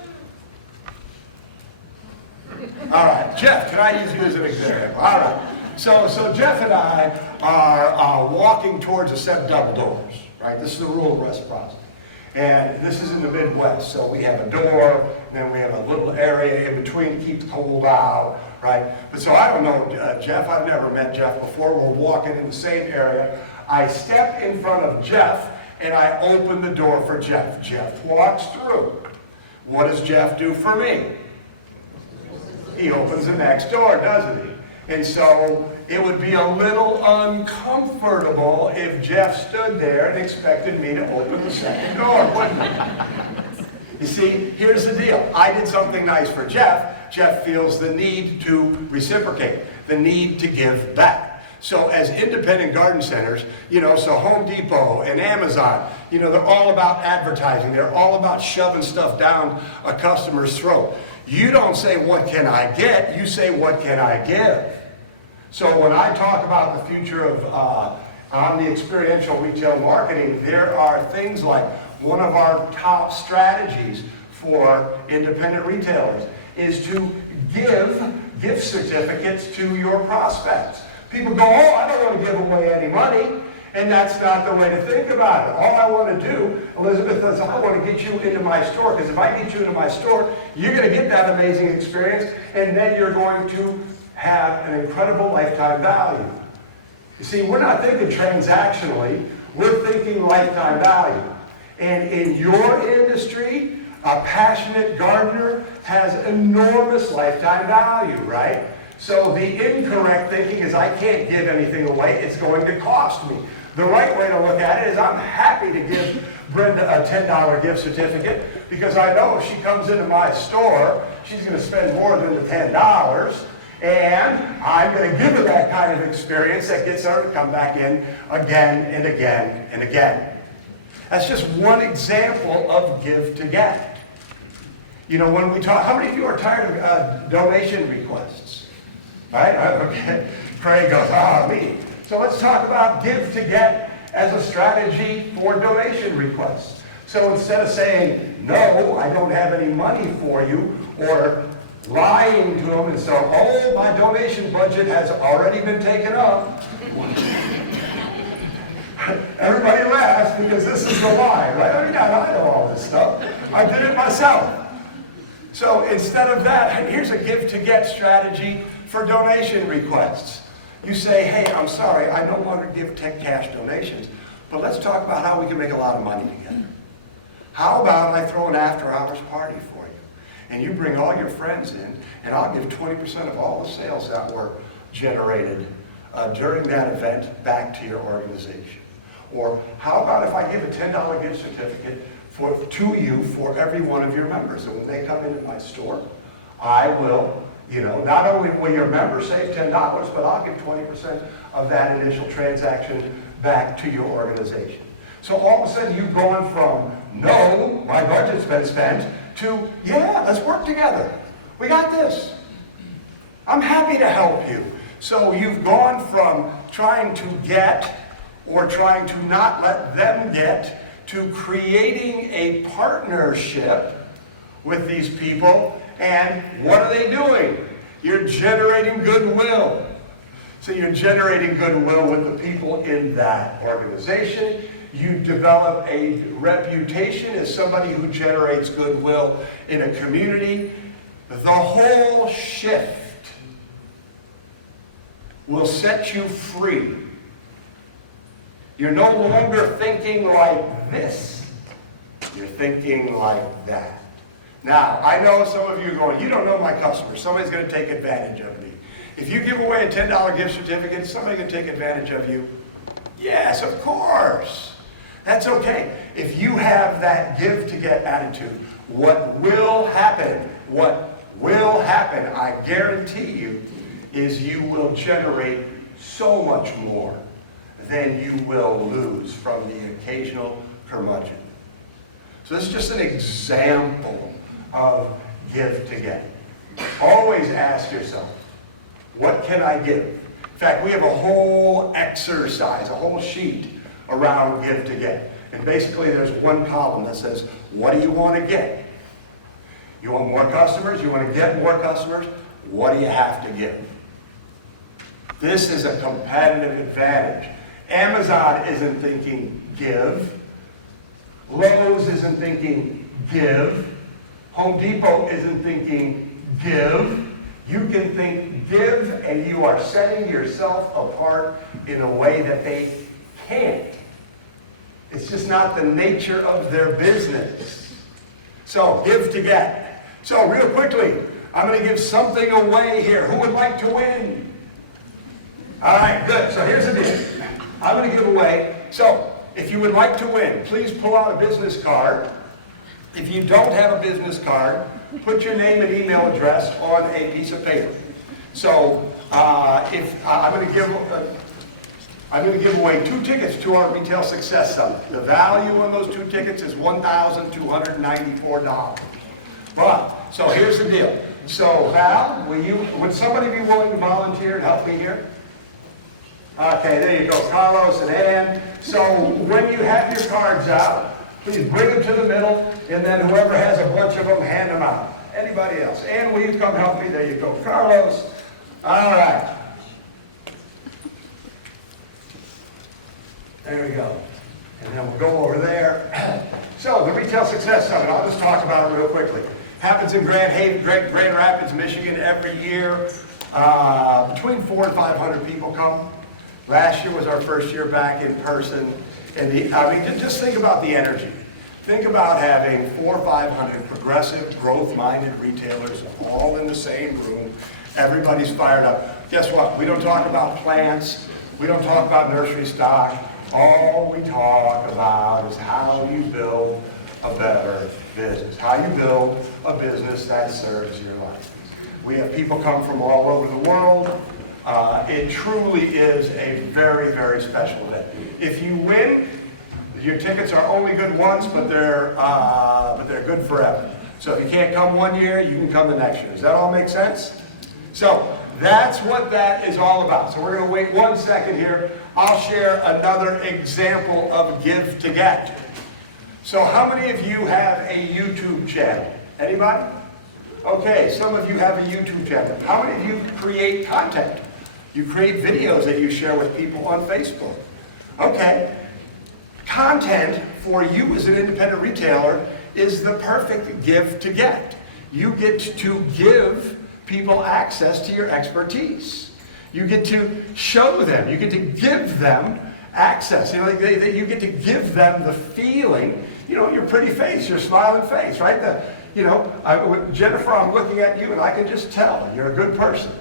All right, Jeff, can I use you as an example? All right. So Jeff and I are walking towards a set of double doors, right? This is the rule of reciprocity. And this is in the Midwest, so we have a door, and then we have a little area in between to keep the cold out, right? But so I don't know Jeff, I've never met Jeff before. We're walking in the same area. I step in front of Jeff, and I open the door for Jeff. Jeff walks through. What does Jeff do for me? He opens the next door, doesn't he? And so it would be a little uncomfortable if Jeff stood there and expected me to open the second door, wouldn't it? You see, here's the deal. I did something nice for Jeff. Jeff feels the need to reciprocate, the need to give back. So as independent garden centers, so Home Depot and Amazon, they're all about advertising. They're all about shoving stuff down a customer's throat. You don't say, what can I get? You say, what can I give? So when I talk about the future of Omni-Experiential retail marketing, there are things like one of our top strategies for independent retailers is to give gift certificates to your prospects. People go, oh, I don't want to give away any money. And that's not the way to think about it. All I want to do, Elizabeth says, I want to get you into my store, because if I get you into my store, you're going to get that amazing experience, and then you're going to have an incredible lifetime value. You see, we're not thinking transactionally, we're thinking lifetime value. And in your industry, a passionate gardener has enormous lifetime value, right? So the incorrect thinking is, I can't give anything away, it's going to cost me. The right way to look at it is, I'm happy to give Brenda a $10 gift certificate, because I know if she comes into my store, she's going to spend more than the $10, and I'm going to give her that kind of experience that gets her to come back in again and again and again. That's just one example of give to get. When we talk, how many of you are tired of donation requests? Right? Okay. Craig goes, me. So let's talk about give to get as a strategy for donation requests. So instead of saying, no, I don't have any money for you, or lying to them and saying, oh, my donation budget has already been taken up. Everybody laughs because this is the lie, right? I know all this stuff. I did it myself. So instead of that, here's a give to get strategy for donation requests. You say, hey, I'm sorry, I no longer give tech cash donations, but let's talk about how we can make a lot of money together. How about I throw an after-hours party for you, and you bring all your friends in, and I'll give 20% of all the sales that were generated during that event back to your organization. Or how about if I give a $10 gift certificate to you for every one of your members, and when they come into my store, I will, not only will your members save $10, but I'll give 20% of that initial transaction back to your organization. So all of a sudden you've gone from, no, my budget's been spent, to, yeah, let's work together. We got this. I'm happy to help you. So you've gone from trying to get, or trying to not let them get, to creating a partnership with these people. And what are they doing? You're generating goodwill. So you're generating goodwill with the people in that organization. You develop a reputation as somebody who generates goodwill in a community. The whole shift will set you free. You're no longer thinking like this. You're thinking like that. Now, I know some of you are going, you don't know my customers. Somebody's going to take advantage of me. If you give away a $10 gift certificate, somebody can take advantage of you. Yes, of course. That's okay. If you have that give to get attitude, what will happen, I guarantee you, is you will generate so much more than you will lose from the occasional curmudgeon. So this is just an example of give to get. Always ask yourself, what can I give? In fact, we have a whole exercise, a whole sheet around give to get. And basically there's one column that says, what do you want to get? You want more customers? You want to get more customers? What do you have to give? This is a competitive advantage. Amazon isn't thinking give. Lowe's isn't thinking give. Home Depot isn't thinking give. You can think give, and you are setting yourself apart in a way that they can't. It's just not the nature of their business. So, give to get. So, real quickly, I'm going to give something away here. Who would like to win? All right, good. So here's the deal. I'm going to give away. So if you would like to win, please pull out a business card. If you don't have a business card, put your name and email address on a piece of paper. So I'm going to give away 2 tickets to our Retail Success Summit. The value on those 2 tickets is $1,294. But so here's the deal. So Val, would somebody be willing to volunteer and help me here? Okay, there you go, Carlos and Ann. So when you have your cards out, please bring them to the middle, and then whoever has a bunch of them, hand them out. Anybody else? Ann, will you come help me? There you go. Carlos. All right. There we go. And then we'll go over there. So the Retail Success Summit, I'll just talk about it real quickly. Happens in Grand Rapids, Michigan every year. Between 400 and 500 people come. Last year was our first year back in person. And just think about the energy. Think about having 400 or 500 progressive, growth-minded retailers all in the same room. Everybody's fired up. Guess what? We don't talk about plants. We don't talk about nursery stock. All we talk about is how you build a better business. How you build a business that serves your life. We have people come from all over the world. It truly is a very, very special day. If you win, your tickets are only good once, but they're good forever. So if you can't come one year, you can come the next year. Does that all make sense? So that's what that is all about. So we're going to wait 1 second here. I'll share another example of give to get. So how many of you have a YouTube channel? Anybody? Okay, some of you have a YouTube channel. How many of you create content? You create videos that you share with people on Facebook. Okay. Content for you as an independent retailer is the perfect give to get. You get to give people access to your expertise. You get to show them. You get to give them access. You get to give them the feeling, your pretty face, your smiling face, right? Jennifer, I'm looking at you and I can just tell you're a good person.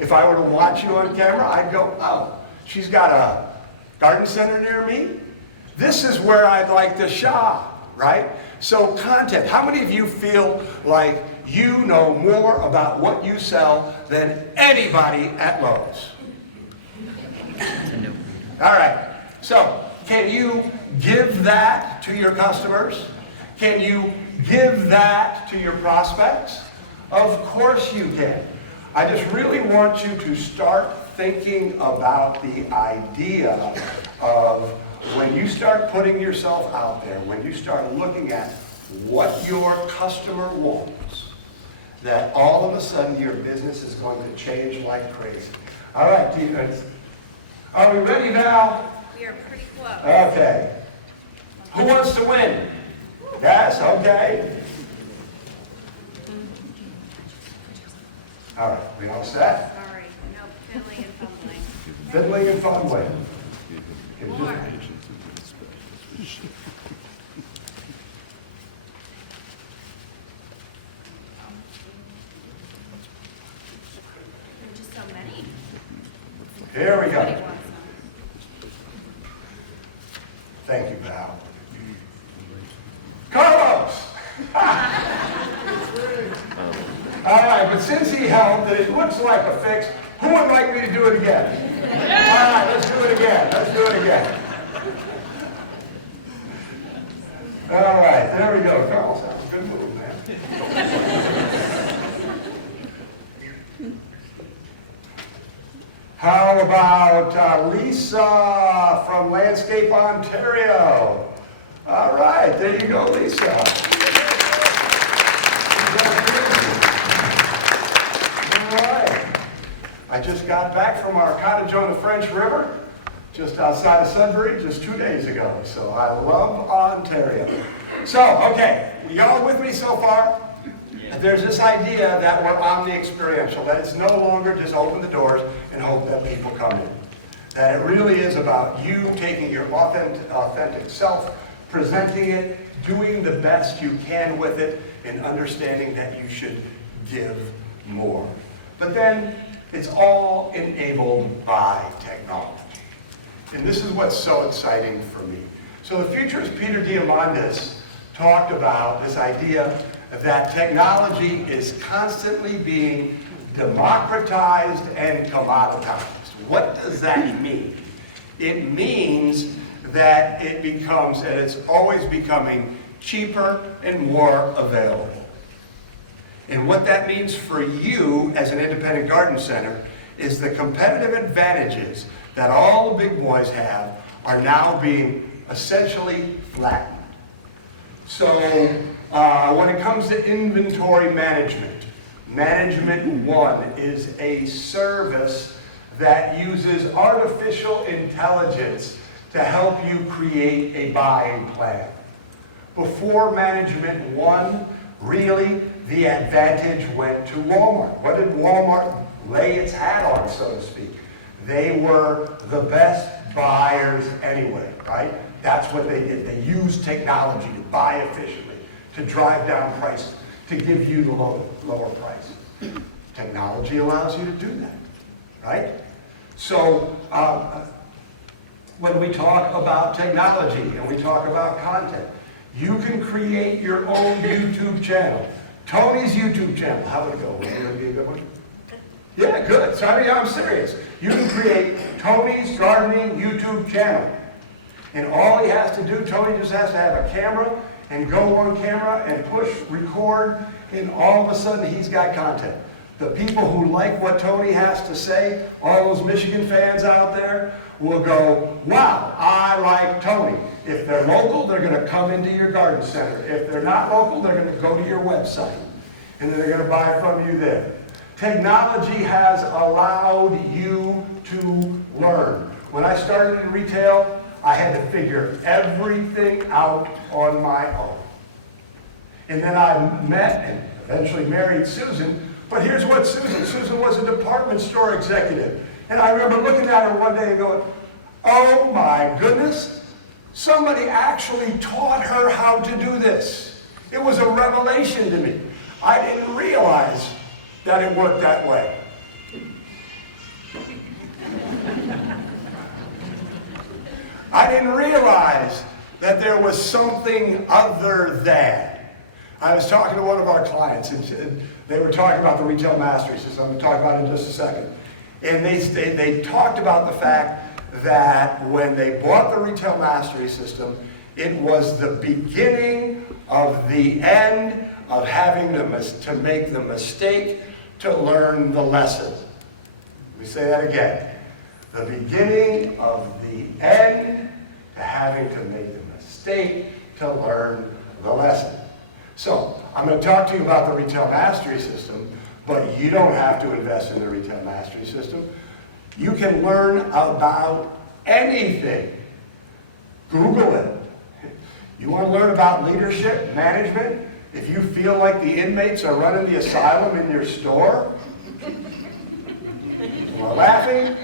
If I were to watch you on camera, I'd go, oh, she's got a garden center near me. This is where I'd like to shop, right? So content. How many of you feel like you know more about what you sell than anybody at Lowe's? All right. So can you give that to your customers? Can you give that to your prospects? Of course you can. I just really want you to start thinking about the idea of when you start putting yourself out there, when you start looking at what your customer wants, that all of a sudden your business is going to change like crazy. All right, defense. Are we ready now? We are pretty close. Okay. Who wants to win? Yes, okay. All right, we all set? Sorry, no fiddling and fumbling. Fiddling and fumbling. More. There are just so many. Here we go. Everybody wants them. Thank you, Val. Carlos! All right, but since he helped, and it looks like a fix, who would like me to do it again? All right, let's do it again. Let's do it again. All right, there we go. Carlos, that was a good move, man. How about Lisa from Landscape, Ontario? All right, there you go, Lisa. All right. I just got back from our cottage on the French River, just outside of Sudbury, just 2 days ago. So I love Ontario. So, okay, y'all with me so far? There's this idea that we're omni-experiential, that it's no longer just open the doors and hope that people come in. That it really is about you taking your authentic self, presenting it, doing the best you can with it, and understanding that you should give more. But then It's all enabled by technology. And this is what's so exciting for me. So the futurist Peter Diamandis talked about this idea that technology is constantly being democratized and commoditized. What does that mean? It means that it becomes, and it's always becoming, cheaper and more available. And what that means for you as an independent garden center is the competitive advantages that all the big boys have are now being essentially flattened. So when it comes to inventory management, Management One is a service that uses artificial intelligence to help you create a buying plan. Before Management One, really, the advantage went to Walmart. What did Walmart lay its hat on, so to speak? They were the best buyers anyway, right? That's what they did. They used technology to buy efficiently, to drive down prices, to give you the lower price. Technology allows you to do that, right? So when we talk about technology and we talk about content, you can create your own YouTube channel. Tony's YouTube channel. How would it go? Would it be a good one? Yeah, good. So I'm serious. You can create Tony's Gardening YouTube channel. And all he has to do, Tony just has to have a camera and go on camera and push record, and all of a sudden he's got content. The people who like what Tony has to say, all those Michigan fans out there, will go, wow, I like Tony. If they're local, they're going to come into your garden center. If they're not local, they're going to go to your website. And then they're going to buy from you there. Technology has allowed you to learn. When I started in retail, I had to figure everything out on my own. And then I met and eventually married Susan. But here's what Susan was a department store executive. And I remember looking at her one day and going, oh my goodness, somebody actually taught her how to do this. It was a revelation to me. I didn't realize that it worked that way. I didn't realize that there was something other than. I was talking to one of our clients, and they were talking about the retail mastery system. I'm going to talk about it in just a second. And they talked about the fact that when they bought the retail mastery system, it was the beginning of the end of having to make the mistake to learn the lesson. Let me say that again. The beginning of the end to having to make the mistake to learn the lesson. So, I'm going to talk to you about the retail mastery system, but you don't have to invest in the retail mastery system. You can learn about anything. Google it. You want to learn about leadership, management? If you feel like the inmates are running the asylum in your store? We're laughing?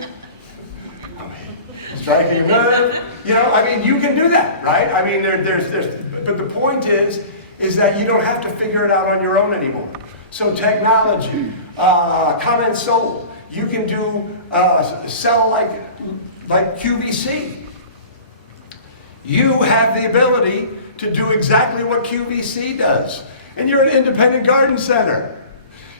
Striking a nerve? You know, I mean, you can do that, right? I mean, but the point is that you don't have to figure it out on your own anymore. So technology, comment sold. You can do, sell like QVC. You have the ability to do exactly what QVC does. And you're an independent garden center.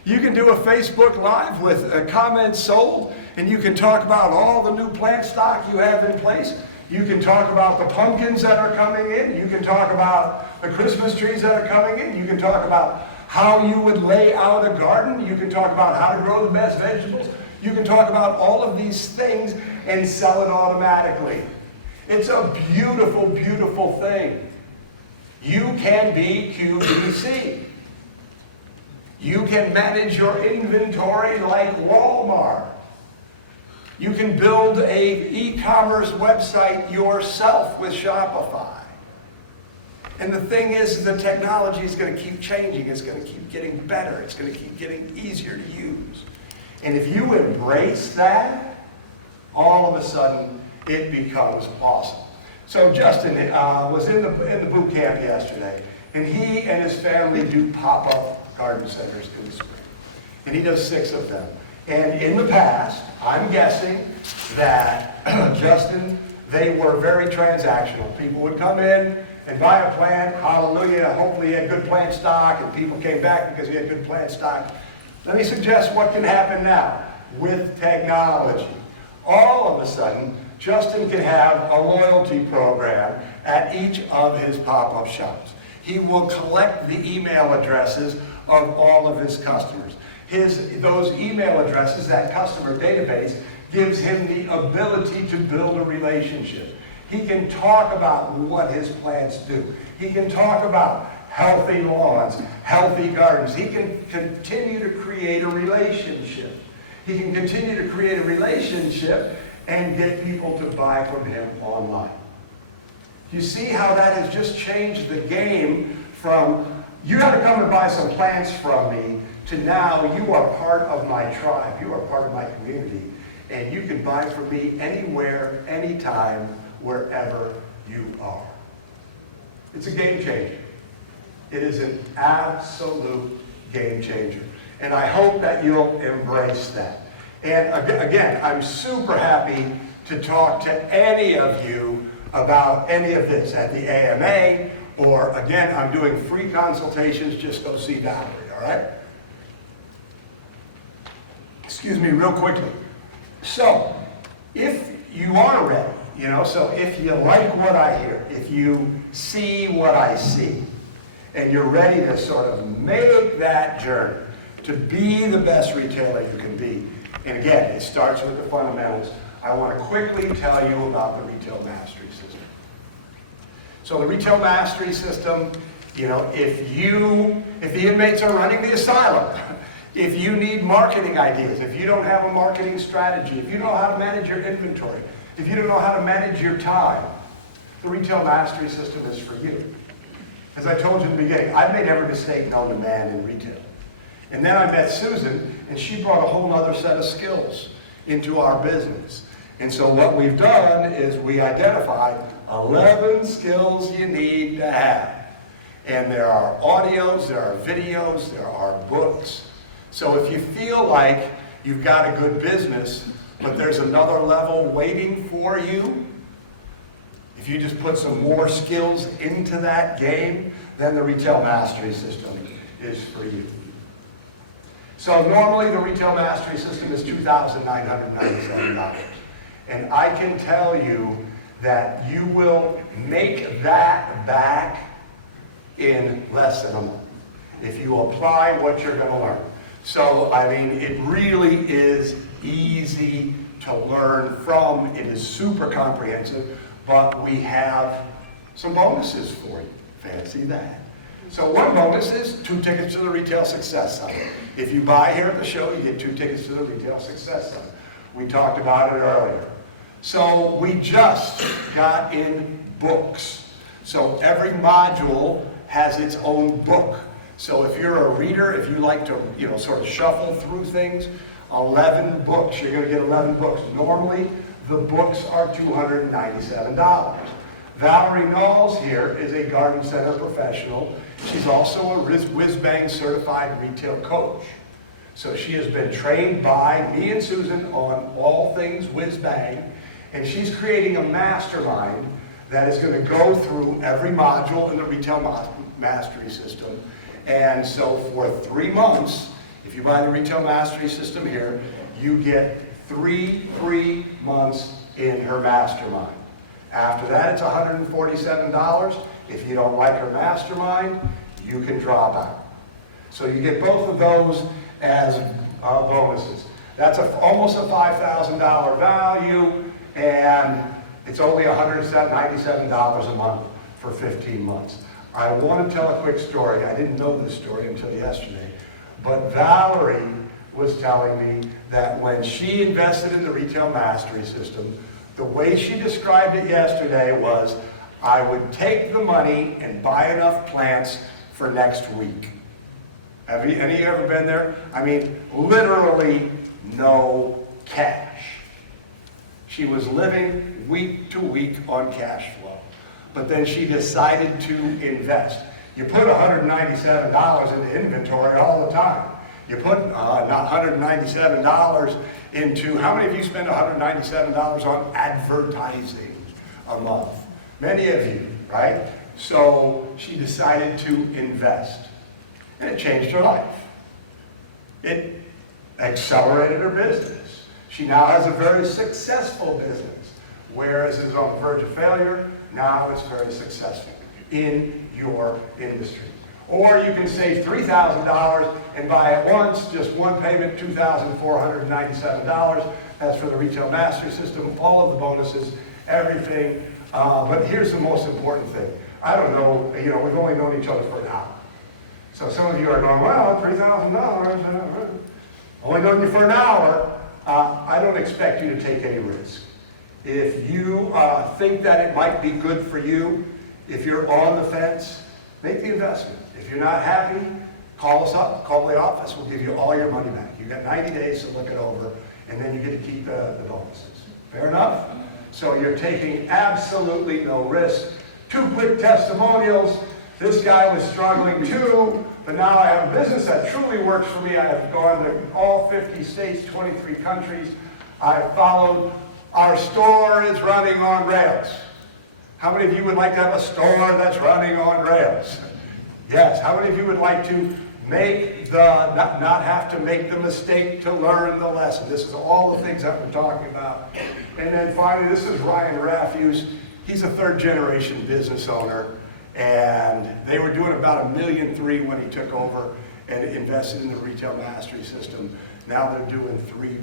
You can do a Facebook Live with comments sold, and you can talk about all the new plant stock you have in place. You can talk about the pumpkins that are coming in. You can talk about the Christmas trees that are coming in. You can talk about how you would lay out a garden. You can talk about how to grow the best vegetables. You can talk about all of these things and sell it automatically. It's a beautiful, beautiful thing. You can be QVC. You can manage your inventory like Walmart. You can build an e-commerce website yourself with Shopify. And the thing is, the technology is going to keep changing. It's going to keep getting better. It's going to keep getting easier to use. And if you embrace that, all of a sudden, it becomes awesome. So Justin was in the boot camp yesterday, and he and his family do pop-up garden centers in the spring. And he does 6 of them. And in the past, I'm guessing that Justin, they were very transactional. People would come in and buy a plant, hallelujah, hopefully he had good plant stock, and people came back because he had good plant stock. Let me suggest what can happen now with technology. All of a sudden, Justin can have a loyalty program at each of his pop-up shops. He will collect the email addresses of all of his customers. Those email addresses, that customer database, gives him the ability to build a relationship. He can talk about what his plants do. He can talk about healthy lawns, healthy gardens. He can continue to create a relationship. He can continue to create a relationship and get people to buy from him online. You see how that has just changed the game from, you got to come and buy some plants from me, to now you are part of my tribe, you are part of my community, and you can buy from me anywhere, anytime, wherever you are. It's a game changer. It is an absolute game changer. And I hope that you'll embrace that. And again, I'm super happy to talk to any of you about any of this at the AMA, or again, I'm doing free consultations, just go see Valerie, all right? Excuse me, real quickly. So, if you are ready, so if you like what I hear, if you see what I see, and you're ready to sort of make that journey to be the best retailer you can be, and again, it starts with the fundamentals, I want to quickly tell you about the Retail Mastery System. So the Retail Mastery System, if the inmates are running the asylum, if you need marketing ideas, if you don't have a marketing strategy, if you don't know how to manage your inventory, if you don't know how to manage your time, the Retail Mastery System is for you. As I told you in the beginning, I've made every mistake known to man in retail. And then I met Susan, and she brought a whole other set of skills into our business. And so what we've done is we identified 11 skills you need to have. And there are audios, there are videos, there are books. So if you feel like you've got a good business, but there's another level waiting for you, if you just put some more skills into that game, then the Retail Mastery System is for you. So normally the Retail Mastery System is $2,997. And I can tell you that you will make that back in less than a month if you apply what you're going to learn. So, it really is easy to learn from. It is super comprehensive, but we have some bonuses for you. Fancy that. So one bonus is 2 tickets to the Retail Success Summit. If you buy here at the show, you get 2 tickets to the Retail Success Summit. We talked about it earlier. So we just got in books. So every module has its own book. So if you're a reader, if you like to, sort of shuffle through things, 11 books. You're going to get 11 books. Normally, the books are $297. Valerie Knowles here is a garden center professional. She's also a whiz-bang certified retail coach. So she has been trained by me and Susan on all things whiz-bang, and she's creating a mastermind that is going to go through every module in the Retail Mastery System. And so for 3 months, if you buy the Retail Mastery System here, you get 3 free months in her mastermind. After that, it's $147. If you don't like her mastermind, you can drop out. So you get both of those as bonuses. That's almost a $5,000 value, and it's only $197 a month for 15 months. I want to tell a quick story. I didn't know this story until yesterday, but Valerie was telling me that when she invested in the Retail Mastery System, the way she described it yesterday was, I would take the money and buy enough plants for next week. Have any of you ever been there? Literally no cash. She was living week to week on cash flow. But then she decided to invest. You put $197 into inventory all the time. You put not $197 into, how many of you spend $197 on advertising a month? Many of you, right? So she decided to invest, and it changed her life. It accelerated her business. She now has a very successful business, whereas it was on the verge of failure, now it's very successful in your industry. Or you can save $3,000 and buy at once, just one payment, $2,497. That's for the Retail Mastery System, all of the bonuses, everything. But here's the most important thing. I don't know, we've only known each other for an hour. So some of you are going, well, $3,000, only known you for an hour. I don't expect you to take any risk. If you think that it might be good for you, if you're on the fence, make the investment. If you're not happy, call us up, call the office. We'll give you all your money back. You've got 90 days to look it over, and then you get to keep the bonuses. Fair enough? So you're taking absolutely no risk. 2 quick testimonials. This guy was struggling too, but now I have a business that truly works for me. I have gone to all 50 states, 23 countries. I've followed. Our store is running on rails. How many of you would like to have a store that's running on rails? Yes. How many of you would like to make not have to make the mistake to learn the lesson? This is all the things that we're talking about. And then finally, this is Ryan Rafuse. He's a 3rd-generation business owner, and they were doing about $1.3 million when he took over and invested in the Retail Mastery System. Now they're doing 3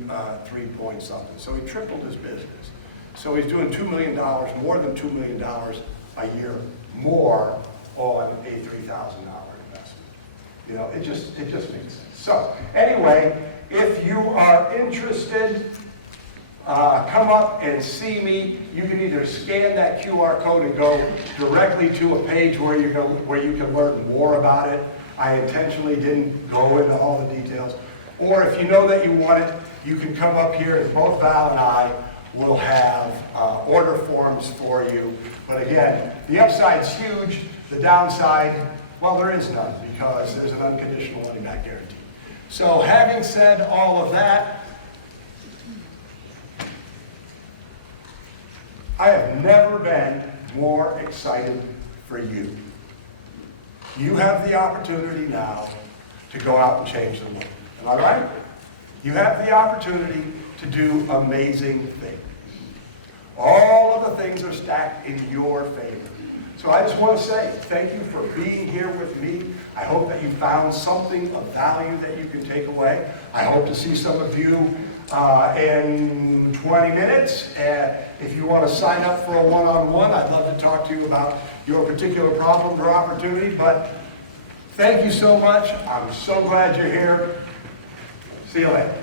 point something. So he tripled his business. So he's doing $2 million, more than $2 million a year more on a $3,000 investment. It just makes sense. So anyway, if you are interested, come up and see me. You can either scan that QR code and go directly to a page where you can learn more about it. I intentionally didn't go into all the details. Or if you know that you want it, you can come up here, and both Val and I will have order forms for you. But again, the upside's huge. The downside, well, there is none, because there's an unconditional money back guarantee. So having said all of that, I have never been more excited for you. You have the opportunity now to go out and change the world. Am I right? You have the opportunity to do amazing things. All of the things are stacked in your favor. So I just want to say thank you for being here with me. I hope that you found something of value that you can take away. I hope to see some of you in 20 minutes. If you want to sign up for a one-on-one, I'd love to talk to you about your particular problem or opportunity. But thank you so much. I'm so glad you're here. See you later.